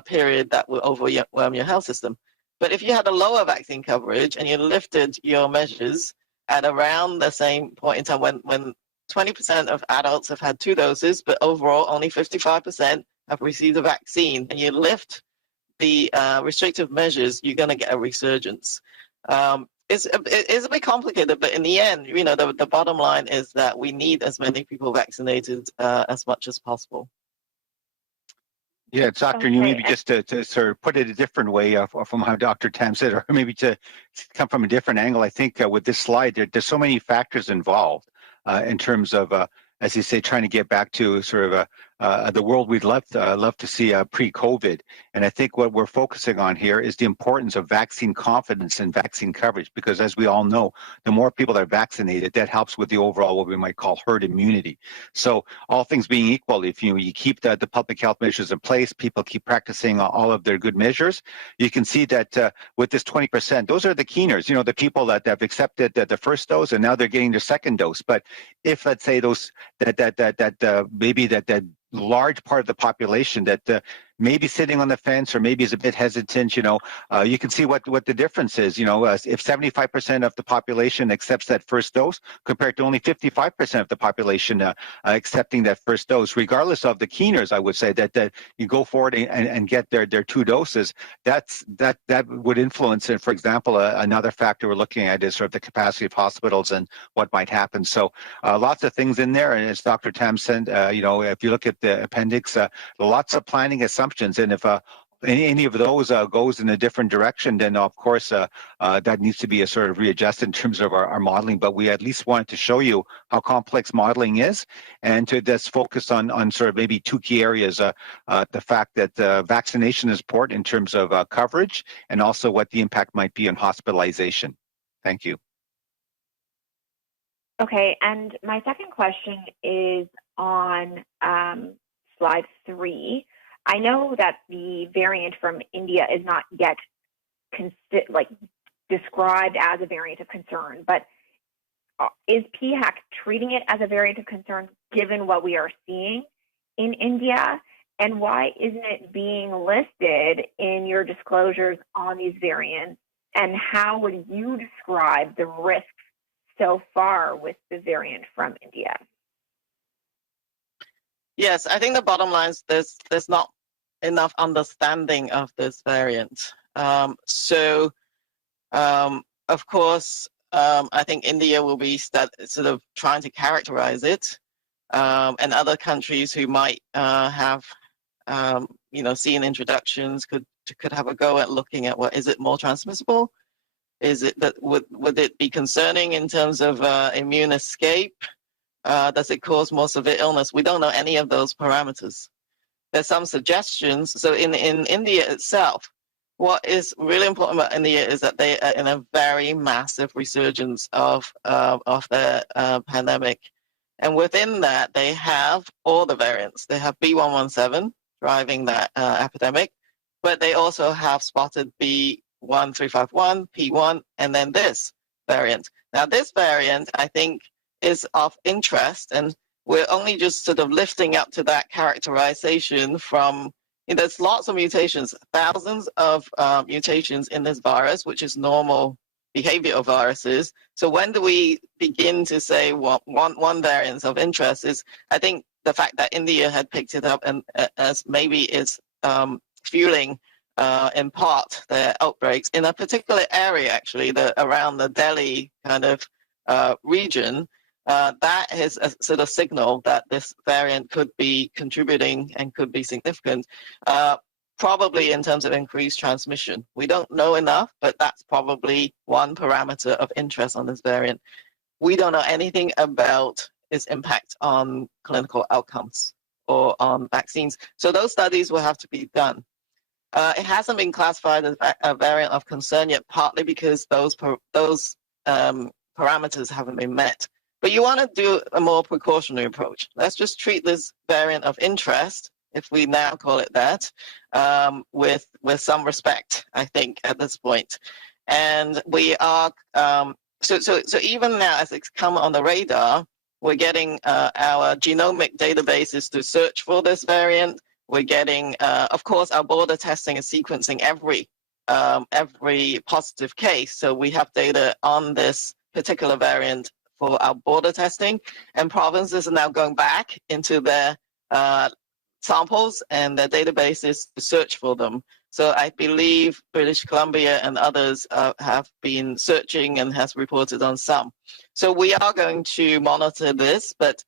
period that will overwhelm your health system. But if you had a lower vaccine coverage and you lifted your measures at around the same point in time when 20% of adults have had two doses, but overall only 55% have received a vaccine, and you lift the restrictive measures, you're going to get a resurgence. It's a bit complicated, but in the end, the bottom line is that we need as many people vaccinated as much as possible. Yeah, it's Dr. New, maybe just to sort of put it a different way from how Dr. Tam said, or maybe to come from a different angle. I think with this slide, there's so many factors involved in terms of, as you say, trying to get back to sort of the world we'd love to see pre-COVID. And I think what we're focusing on here is the importance of vaccine confidence and vaccine coverage, because as we all know, the more people that are vaccinated, that helps with the overall, what we might call herd immunity. So all things being equal, if you keep the public health measures in place, people keep practicing all of their good measures, you can see that with this 20%, those are the keeners, the people that have accepted the first dose and now they're getting their second dose. But if, let's say, those maybe that large part of the population that maybe sitting on the fence or maybe is a bit hesitant, you can see what the difference is. If 75% of the population accepts that first dose compared to only 55% of the population accepting that first dose, regardless of the keeners, I would say that you go forward and get their two doses, that would influence it. For example, another factor we're looking at is sort of the capacity of hospitals and what might happen. So lots of things in there. And as Dr. Tam said, if you look at the appendix, lots of planning assumptions. And if any of those goes in a different direction, then of course that needs to be a sort of readjusted in terms of our modeling. But we at least wanted to show you how complex modeling is, and to just focus on sort of maybe two key areas: the fact that vaccination is important in terms of coverage, and also what the impact might be on hospitalization. Thank you. Okay, and my second question is on slide 3. I know that the variant from India is not yet described as a variant of concern, but is PHAC treating it as a variant of concern given what we are seeing in India? And why isn't it being listed in your disclosures on these variants? And how would you describe the risks so far with the variant from India? Yes, I think the bottom line is there's not enough understanding of this variant. Of course, I think India will be sort of trying to characterize it, and other countries who might have, seen introductions could have a go at looking at is it more transmissible? Is it that would it be concerning in terms of immune escape? Does it cause more severe illness? We don't know any of those parameters. There's some suggestions. So in India itself, what is really important about India is that they are in a very massive resurgence of their pandemic. And within that, they have all the variants. They have B117 driving that epidemic, but they also have spotted B1351, P1, and then this variant. Now, this variant, I think, is of interest, and we're only just sort of lifting up to that characterization from, there's lots of mutations, thousands of mutations in this virus, which is normal behavior of viruses. So when do we begin to say one variant of interest is, I think the fact that India had picked it up and as maybe is fueling in part their outbreaks in a particular area, actually, around the Delhi kind of region. That is a sort of signal that this variant could be contributing and could be significant, probably in terms of increased transmission. We don't know enough, but that's probably one parameter of interest on this variant. We don't know anything about its impact on clinical outcomes or on vaccines. So those studies will have to be done. It hasn't been classified as a variant of concern yet, partly because those parameters haven't been met. But you want to do a more precautionary approach. Let's just treat this variant of interest, if we now call it that, with some respect, I think, at this point. And we are, so even now, as it's come on the radar, we're getting our genomic databases to search for this variant. We're getting, of course, our border testing is sequencing every positive case. So we have data on this particular variant for our border testing, and provinces are now going back into their samples and their databases to search for them. So I believe British Columbia and others have been searching and has reported on some. So we are going to monitor this, but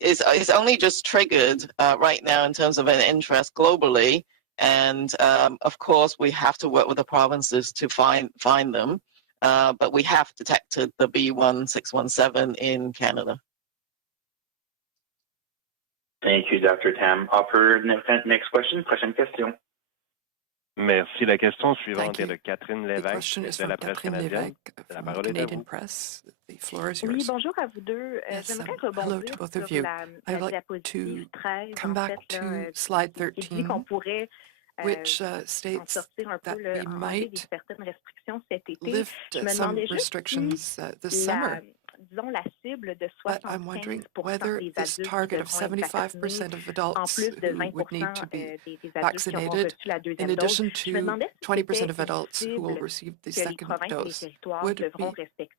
it's only just triggered right now in terms of an interest globally. And of course, we have to work with the provinces to find them. But we have detected the B1617 in Canada. Thank you, Dr. Tam. Operator, next question. Prochaine question. Merci. La question suivante Thank est de Catherine Lévesque de la presse canadienne. La parole est à vous. Press. The floor is yours. Oui, bonjour à vous deux. J'aimerais rebondir sur la diapositive 13. Come back to slide 13, which states that we might lift some restrictions this summer. But I'm wondering whether this target of 75% of adults who would need to be vaccinated, in addition to 20% of adults who will receive the second dose, would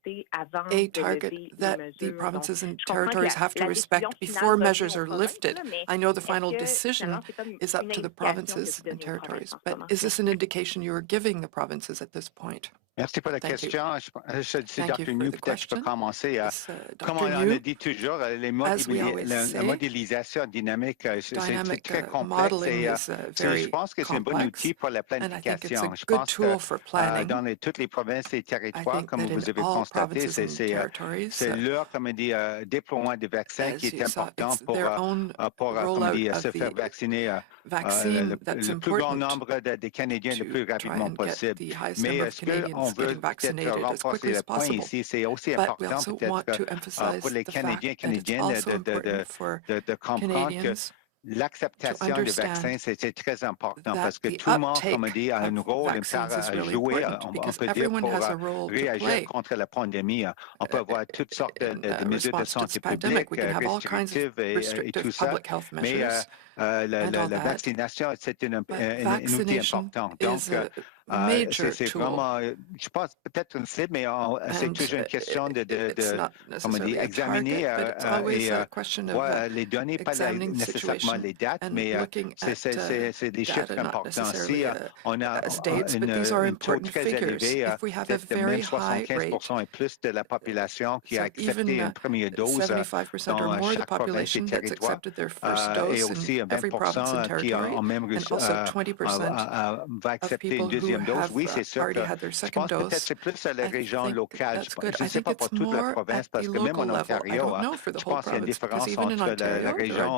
be a target that the provinces and territories have to respect before measures are lifted. I know the final decision is up to the provinces and territories, but is this an indication you are giving the provinces at this point? Merci pour la question. Je dis, Dr. New, peut-être je peux commencer. Comme on a dit toujours, la modélisation dynamique, c'est très complexe et je pense que c'est un bon outil pour la planification. Je pense que dans toutes les provinces et territoires, comme vous avez constaté, c'est leur déploiement des vaccins qui est important pour se faire vacciner le plus grand nombre de Canadiens le plus rapidement possible. Mais est-ce qu'on veut peut-être renforcer le point ici? C'est aussi important peut-être pour les Canadiens et Canadiennes de comprendre que l'acceptation du vaccin, c'est très important parce que tout le monde, comme on dit, a un rôle à jouer, on peut dire, pour réagir contre la pandémie. On peut avoir toutes sortes de mesures de santé publique restrictives et tout ça, mais la vaccination, c'est un outil important. Donc, major c'est tool. vraiment, je pense peut-être une cible, mais c'est toujours une question comment dire, examiner les données, pas nécessairement les dates, mais c'est des chiffres importants. Si on a un taux très élevé, peut-être même 75% et plus de la population qui a accepté une première dose dans chaque province et territoire, et aussi 20% qui ont même va accepter une deuxième dose. Oui, c'est sûr que je pense peut-être c'est plus à la région locale. Je ne sais pas pour toute la province, parce que même en Ontario, je pense qu'il y a une différence entre la région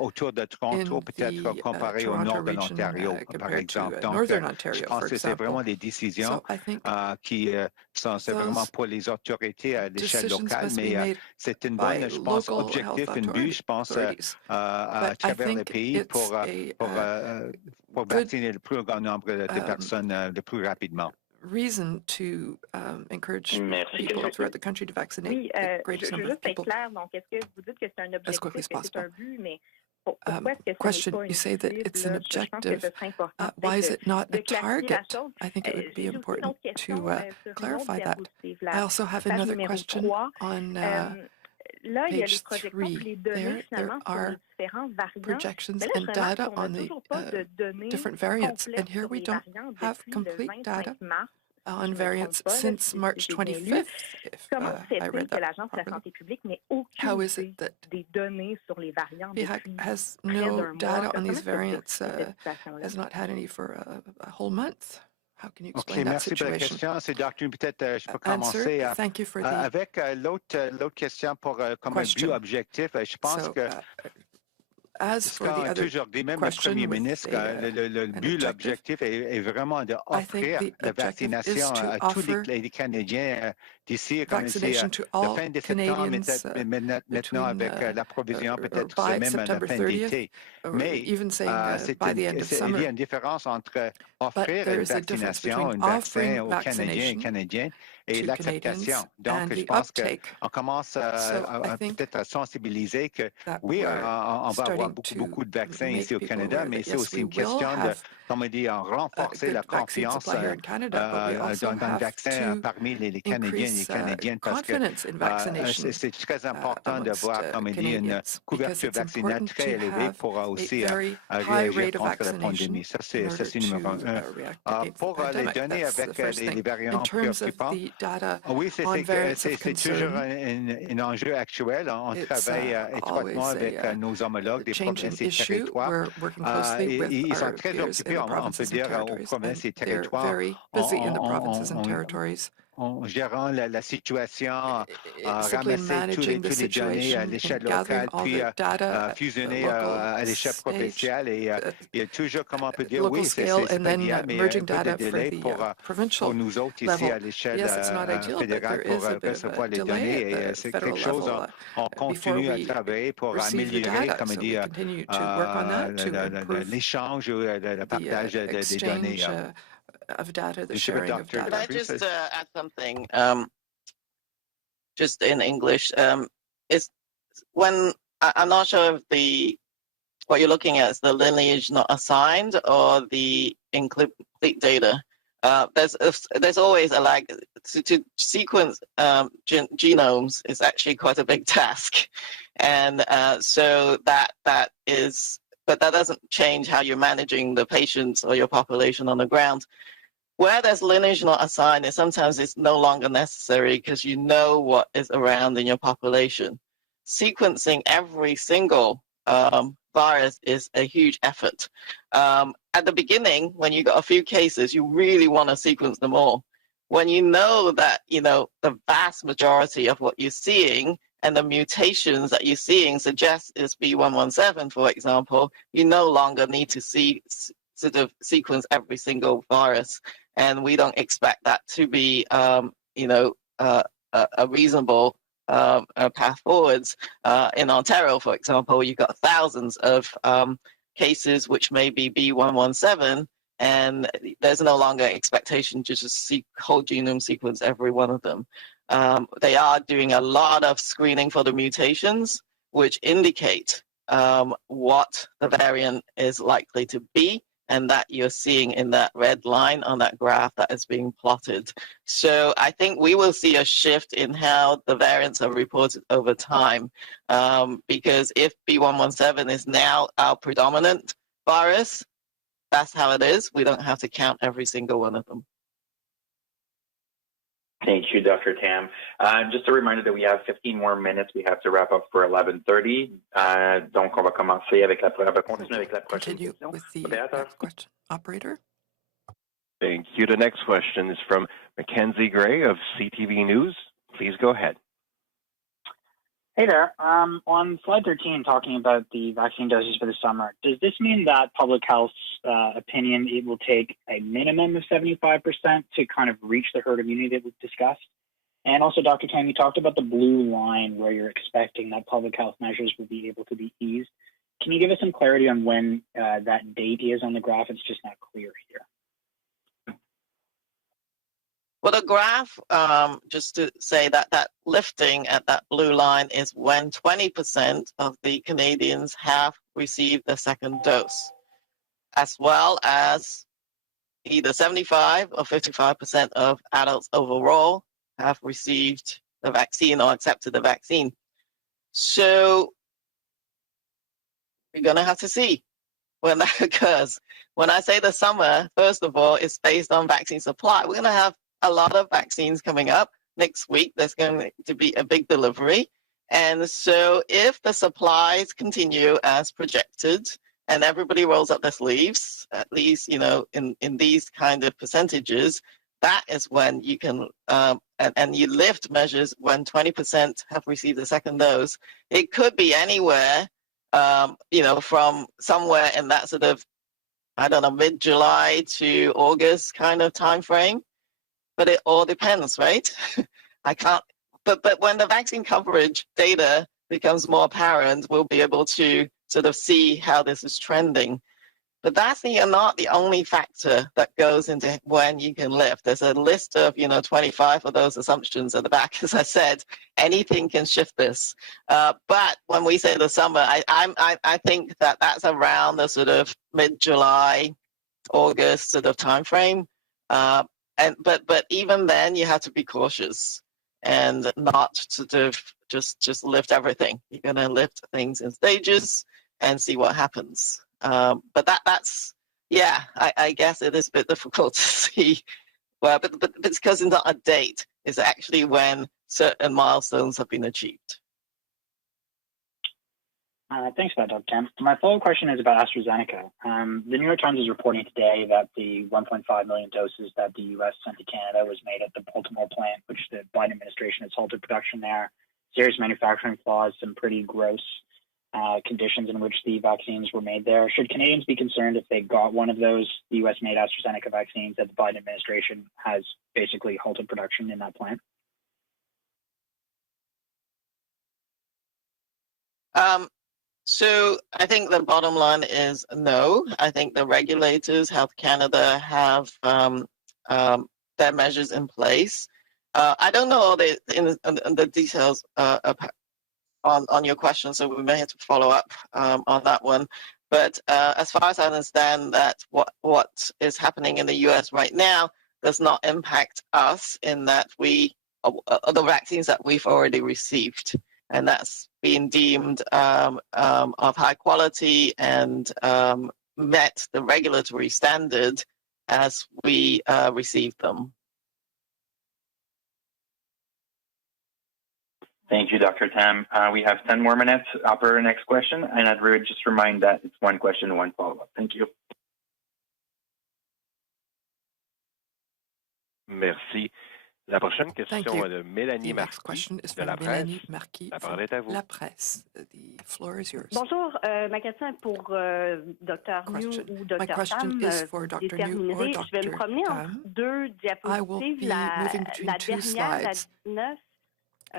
autour de Toronto, peut-être comparée au nord de l'Ontario, par exemple. Donc, je pense que c'est vraiment des décisions qui sont vraiment pour les autorités à l'échelle locale, mais c'est une bonne, je pense, objectif, une but, je pense, à travers le pays pour vacciner le plus grand nombre de personnes le plus rapidement. Reason to encourage people throughout the country to vaccinate oui, the greatest number of people. Clair, donc, est-ce que vous dites que c'est un objectif, que c'est un but, mais question, you say that it's an objective. Why is it not a target? I think it would be important to clarify that. I also have another question on page 3. There are projections and data on the different variants, and here we don't have complete data on variants since March 25th, if I read that properly. How is it that BHAC has no data on these variants, has not had any for a whole month? How can you explain that merci situation? Pour la question. C'est Dr. Peut-être je peux commencer Thank you for avec l'autre question pour comme un but objectif. Je pense que as for the other toujours dit, même le Premier ministre, le but, l'objectif est vraiment d'offrir la vaccination à tous les Canadiens d'ici, comme c'est la fin de septembre, maintenant avec la provision peut-être même à la fin d'été. Mais il y a une différence entre offrir une vaccination, un vaccin aux Canadiens et Canadiennes et l'acceptation. Donc, je pense qu'on commence peut-être à sensibiliser que oui, on va avoir beaucoup de vaccins ici au Canada, mais c'est aussi une question de, comme on dit, renforcer la confiance dans le vaccin parmi les Canadiens et les Canadiennes, parce que c'est très important de voir, comme on dit, une couverture vaccinale très élevée pour aussi réagir contre la pandémie. Ça, c'est numéro un. Pour les données avec les variants préoccupants, oui, c'est toujours un enjeu actuel. On travaille étroitement avec nos homologues des provinces et territoires. Ils sont très occupés, on peut dire, aux provinces et territoires. En gérant la situation, ramasser tous les données à l'échelle locale, puis fusionner à l'échelle provinciale. Et il y a toujours, comment on peut dire, oui, c'est pas idéal, mais il y a un peu de délai pour nous autres ici à l'échelle fédérale pour recevoir les données. Et c'est quelque chose, on continue à travailler pour améliorer, comme on dit, l'échange ou le partage des données. Of data, the sharing of data. Can I just add something, just in English? It's when I'm not sure if what you're looking at is the lineage not assigned or the incomplete data. There's always a lag. To sequence genomes is actually quite a big task, and so that is. But that doesn't change how you're managing the patients or your population on the ground. Where there's lineage not assigned, sometimes it's no longer necessary because you know what is around in your population. Sequencing every single virus is a huge effort. At the beginning, when you got a few cases, you really want to sequence them all. When you know that, the vast majority of what you're seeing and the mutations that you're seeing suggest is B117, for example, you no longer need to sort of sequence every single virus. And we don't expect that to be, a reasonable path forwards. In Ontario, for example, you've got thousands of cases which may be B117, and there's no longer expectation to just whole genome sequence every one of them. They are doing a lot of screening for the mutations, which indicate what the variant is likely to be and that you're seeing in that red line on that graph that is being plotted. So I think we will see a shift in how the variants are reported over time, because if B117 is now our predominant virus, that's how it is. We don't have to count every single one of them. Thank you, Dr. Tam. Just a reminder that we have 15 more minutes. We have to wrap up for 11:30. Donc, on va continuer avec la prochaine question. With the next question. Operator? Thank you. The next question is from Mackenzie Gray of CTV News. Please go ahead. Hey there. On slide 13, talking about the vaccine doses for the summer, does this mean that public health's opinion, it will take a minimum of 75% to kind of reach the herd immunity that we've discussed? And also, Dr. Tam, you talked about the blue line where you're expecting that public health measures will be able to be eased. Can you give us some clarity on when that date is on the graph? It's just not clear here. Well, the graph, just to say that that lifting at that blue line is when 20% of the Canadians have received the second dose, as well as either 75 or 55% of adults overall have received the vaccine or accepted the vaccine. So we're going to have to see when that occurs. When I say the summer, first of all, it's based on vaccine supply. We're going to have a lot of vaccines coming up next week. There's going to be a big delivery. And so if the supplies continue as projected and everybody rolls up their sleeves, at least, you know, in these kind of percentages, that is when you can, and you lift measures when 20% have received the second dose. It could be anywhere, you know, from somewhere in that sort of, I don't know, mid-July to August kind of time frame. But it all depends, right? I can't, but when the vaccine coverage data becomes more apparent, we'll be able to sort of see how this is trending. But that's not the only factor that goes into when you can lift. There's a list of, you know, 25 of those assumptions at the back. As I said, anything can shift this. But when we say the summer, I think that that's around the sort of mid-July, August sort of time frame. But even then, you have to be cautious and not sort of just lift everything. You're going to lift things in stages and see what happens. But that's yeah. I guess it is a bit difficult to see. Well, but it's because it's not a date. It's actually when certain milestones have been achieved. Thanks for that, Dr. Tam. My follow-up question is about AstraZeneca. The New York Times is reporting today that the 1.5 million doses that the U.S. sent to Canada was made at the Baltimore plant, which the Biden administration has halted production there. Serious manufacturing flaws, some pretty gross conditions in which the vaccines were made there. Should Canadians be concerned if they got one of those U.S.-made AstraZeneca vaccines that the Biden administration has basically halted production in that plant? So I think the bottom line is no. I think the regulators, Health Canada, have their measures in place. I don't know all the details on your question, so we may have to follow up on that one. But as far as I understand, that what is happening in the U.S. right now does not impact us in that the vaccines that we've already received, and that's being deemed of high quality and met the regulatory standard as we received them. Thank you, Dr. Tam. We have 10 more minutes. Operator, next question. And I'd just remind that it's one question, one follow-up. Thank you. Merci. La prochaine question est de Mélanie Marquis. Question is from Mélanie Marquis. La parole est à vous. La Presse. The floor is yours. Bonjour. Ma question est pour Dr. New ou Dr. Tam. Déterminerai. Je vais me promener entre deux diapositives. La dernière, la 19.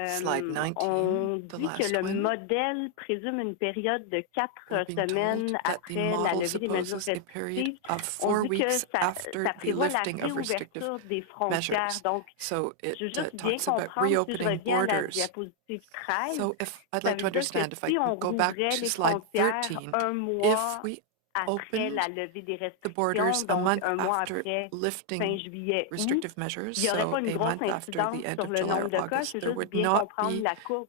Slide 19, on dit que le modèle présume une période de 4 semaines après la levée des mesures restrictives. On dit que ça prévoit la réouverture des frontières. Donc, je veux juste bien comprendre si je reviens à la diapositive 13. So I'd like to understand if I could go back to slide 13, if we après la levée des the borders restrictions, a donc month un mois after après fin lifting juillet, août. restrictive measures, Il n'y aurait so pas une a grosse month after incidence the end sur of le July nombre or de cas. August, Je veux there juste would bien not comprendre be la courbe.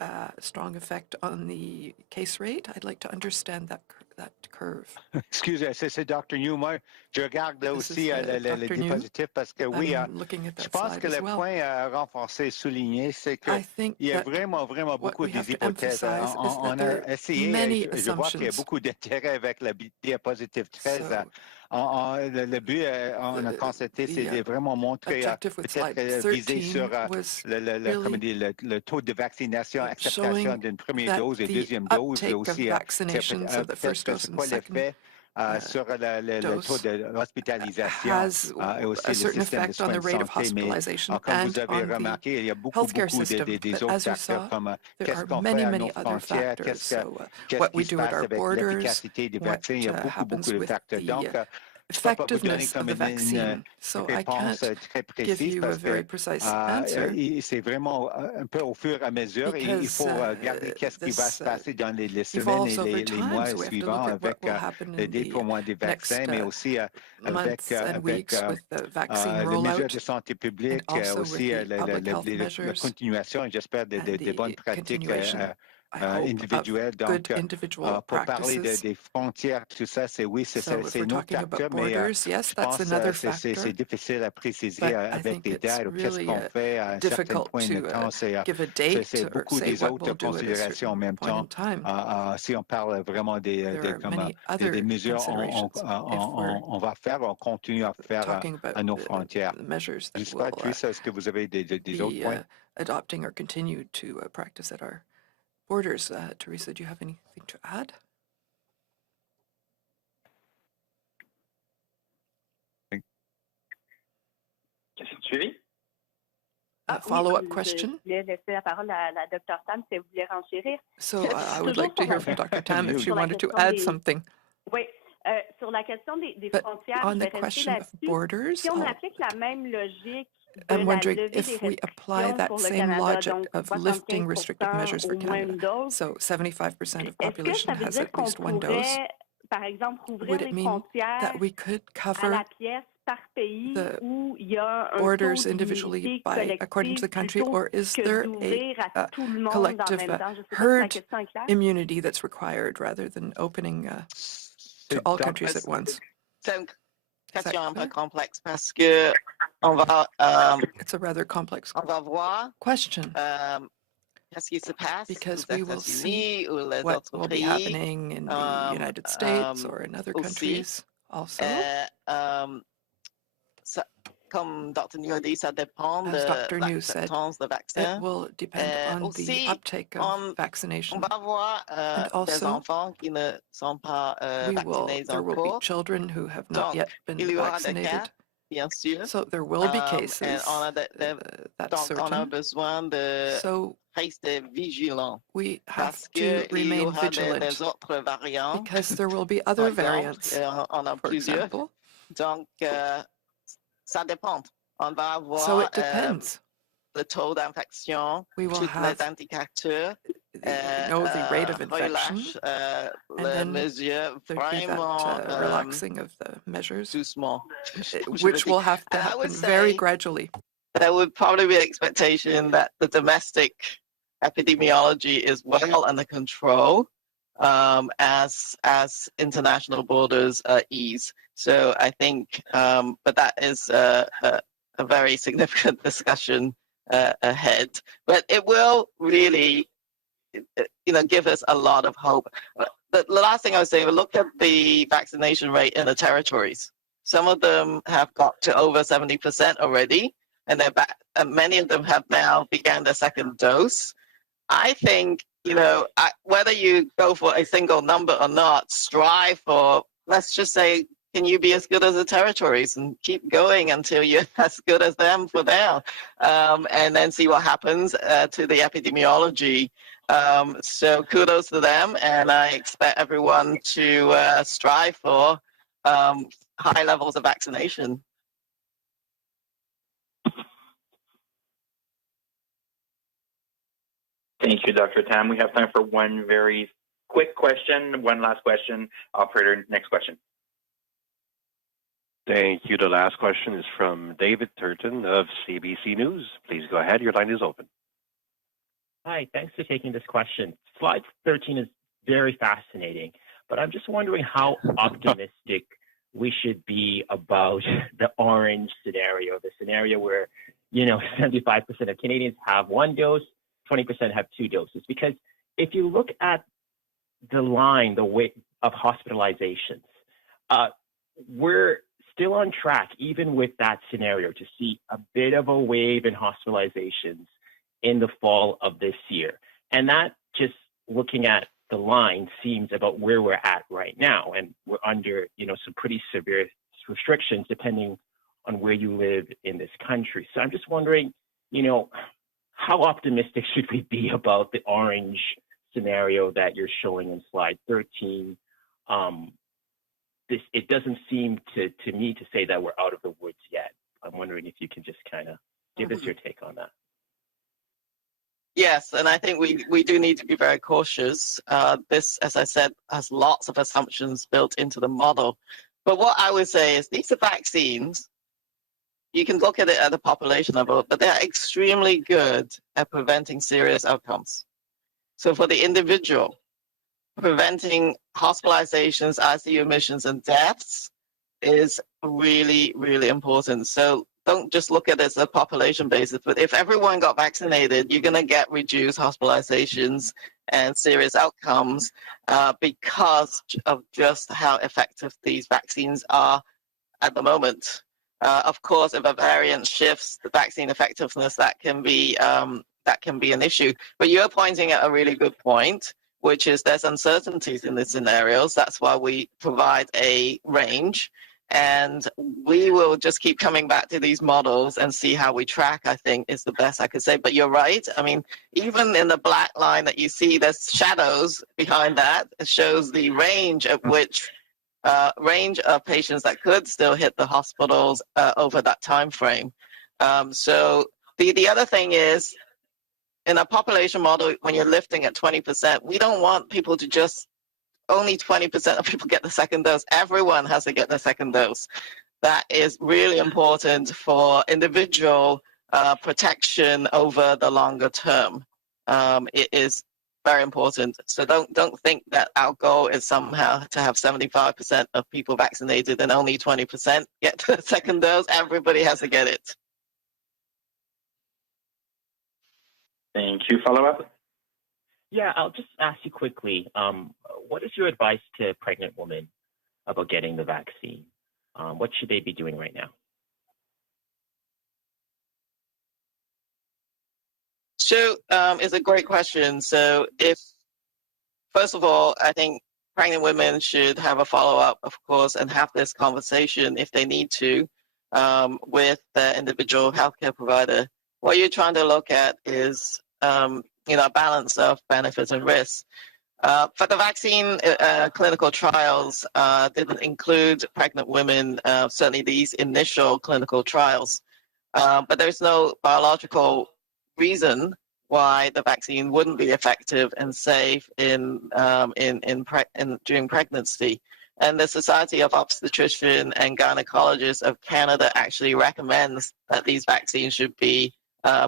a strong effect on the case rate. I'd like to understand that curve. Excusez, c'est Dr. New. Moi, je regarde là This is, aussi le Dr. New. dispositif parce que oui, I'm looking at je that pense slide que as le well. point à renforcer, souligner, c'est I qu'il think y a that vraiment what beaucoup we have des to hypothèses. emphasize is that On there a are essayé, many je vois qu'il y a assumptions. beaucoup d'intérêt avec la diapositive 13. So, le but, on a constaté, c'est de vraiment montrer, peut-être viser sur le taux de vaccination, acceptation d'une première dose et deuxième dose, aussi peut-être c'est quoi l'effet sur le taux d'hospitalisation et aussi le système de soins de santé. Mais comme vous avez remarqué, il y a beaucoup des autres facteurs comme qu'est-ce qu'on fait à nos frontières, qu'est-ce qui se passe avec l'efficacité des vaccins. Il y a beaucoup de facteurs. Donc, je ne peux pas vous donner comme une réponse très précise parce que c'est vraiment un peu au fur et à mesure et il faut regarder qu'est-ce qui va se passer dans les semaines et les mois suivants avec les déploiements des vaccins, mais aussi avec les mesures de santé publique, aussi la continuation, j'espère, des bonnes pratiques individuelles. Donc, pour parler des frontières, tout ça, c'est un autre facteur, mais je pense que c'est difficile à préciser avec des dates ou qu'est-ce qu'on fait à un certain point de temps. C'est beaucoup des autres considérations en même temps. Si on parle vraiment des mesures on va faire, on continue à faire à nos frontières. Je ne sais pas, Teresa, est-ce que vous avez des autres points? Adopting or continue to practice at our borders. Teresa, do you have anything to add? Question suivie? Follow-up question? Je voulais laisser la parole à la Dr. Tam si elle voulait renchérir. So I would like to hear from Dr. Tam if she wanted to add something. Oui. Sur la question des But frontières, on the question of borders, si on applique la même logique I'm wondering if we apply that same logic of lifting restrictive measures for Canada, so 75% of population has at least one dose, par exemple, would it mean that we could cover the borders individually according to the country, or is there a collective herd immunity that's required rather than opening to all countries at once? Question un peu complexe parce que it's a rather complex on va voir question qu'est-ce qui se passe because we will see what will be happening in the United States or in other countries also. Comme Dr. New a dit, ça dépend de l'acceptance de vaccin. It will depend on the uptake of vaccination. On va voir des enfants qui ne sont pas vaccinés there will be children who have not yet been vaccinated. Bien sûr. So there will be cases. Donc on a besoin de rester vigilant. We have to remain vigilant because there will be other variants. For example. Donc ça dépend. On va avoir so it depends. Le taux d'infection, we will have les indicateurs, the rate of infection, and then mesures vraiment relaxing of the measures, doucement, which will have to happen very gradually. There would probably be an expectation that the domestic epidemiology is well under control as international borders ease. So I think, but that is a very significant discussion ahead. But it will really, give us a lot of hope. The last thing I would say, we look at the vaccination rate in the territories. Some of them have got to over 70% already, and many of them have now begun their second dose. I think, whether you go for a single number or not, strive for, let's just say, can you be as good as the territories and keep going until you're as good as them for now, and then see what happens to the epidemiology. So kudos to them, and I expect everyone to strive for high levels of vaccination. Thank you, Dr. Tam. We have time for one very quick question, one last question. Operator, next question. Thank you. The last question is from David Turton of CBC News. Please go ahead. Your line is open. Hi, thanks for taking this question. Slide 13 is very fascinating, but I'm just wondering how optimistic we should be about the orange scenario, the scenario where, 75% of Canadians have 1 dose, 20% have 2 doses. Because if you look at the line, the weight of hospitalizations, we're still on track, even with that scenario, to see a bit of a wave in hospitalizations in the fall of this year. And that, just looking at the line, seems about where we're at right now. And we're under, some pretty severe restrictions depending on where you live in this country. So I'm just wondering, how optimistic should we be about the orange scenario that you're showing in slide 13? It doesn't seem to me to say that we're out of the woods yet. I'm wondering if you can just kind of give us your take on that. Yes, and I think we do need to be very cautious. This, as I said, has lots of assumptions built into the model. But what I would say is these are vaccines. You can look at it at the population level, but they're extremely good at preventing serious outcomes. So for the individual, preventing hospitalizations, ICU admissions, and deaths is really, really important. So don't just look at it as a population basis, but if everyone got vaccinated, you're going to get reduced hospitalizations and serious outcomes because of just how effective these vaccines are at the moment. Of course, if a variant shifts the vaccine effectiveness, that can be an issue. But you're pointing at a really good point, which is there's uncertainties in the scenarios. That's why we provide a range. And we will just keep coming back to these models and see how we track, I think, is the best I could say. But you're right. I mean, even in the black line that you see, there's shadows behind that. It shows the range of patients that could still hit the hospitals over that time frame. So the other thing is, in a population model, when you're lifting at 20%, we don't want people to just only 20% of people get the second dose. Everyone has to get the second dose. That is really important for individual protection over the longer term. It is very important. So don't think that our goal is somehow to have 75% of people vaccinated and only 20% get the second dose. Everybody has to get it. Thank you. Follow up? Yeah, I'll just ask you quickly, what is your advice to pregnant women about getting the vaccine? What should they be doing right now? So it's a great question. So first of all, I think pregnant women should have a follow-up, of course, and have this conversation if they need to with their individual healthcare provider. What you're trying to look at is a balance of benefits and risks. For the vaccine clinical trials didn't include pregnant women, certainly these initial clinical trials. But there's no biological reason why the vaccine wouldn't be effective and safe during pregnancy. And the Society of Obstetricians and Gynecologists of Canada actually recommends that these vaccines should be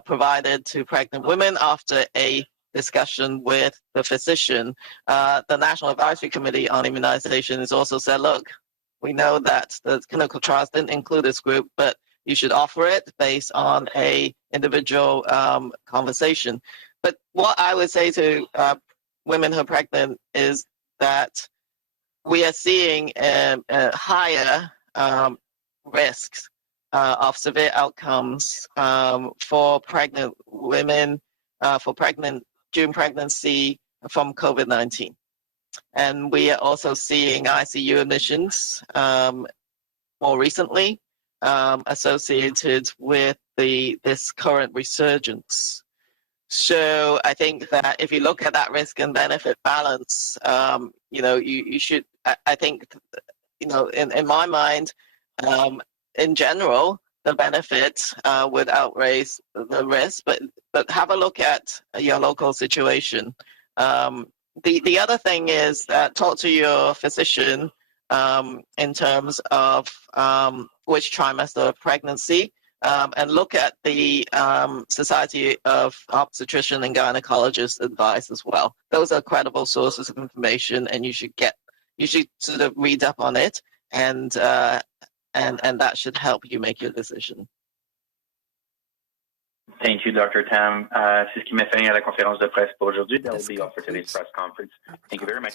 provided to pregnant women after a discussion with the physician. The National Advisory Committee on Immunization has also said, look, we know that the clinical trials didn't include this group, but you should offer it based on a individual conversation. But what I would say to women who are pregnant is that we are seeing higher risks of severe outcomes for pregnant women, during pregnancy from COVID-19. And we are also seeing ICU admissions more recently associated with this current resurgence. So I think that if you look at that risk and benefit balance, you should, I think, in my mind, in general, the benefit would outweigh the risk, but have a look at your local situation. The other thing is talk to your physician in terms of which trimester of pregnancy, and look at the Society of Obstetrician and Gynecologists advice as well. Those are credible sources of information, and you should sort of read up on it, and that should help you make your decision. Thank you, Dr. Tam. C'est ce qui met fin à la conférence de presse pour aujourd'hui. That will be all for today's press conference. Thank you very much.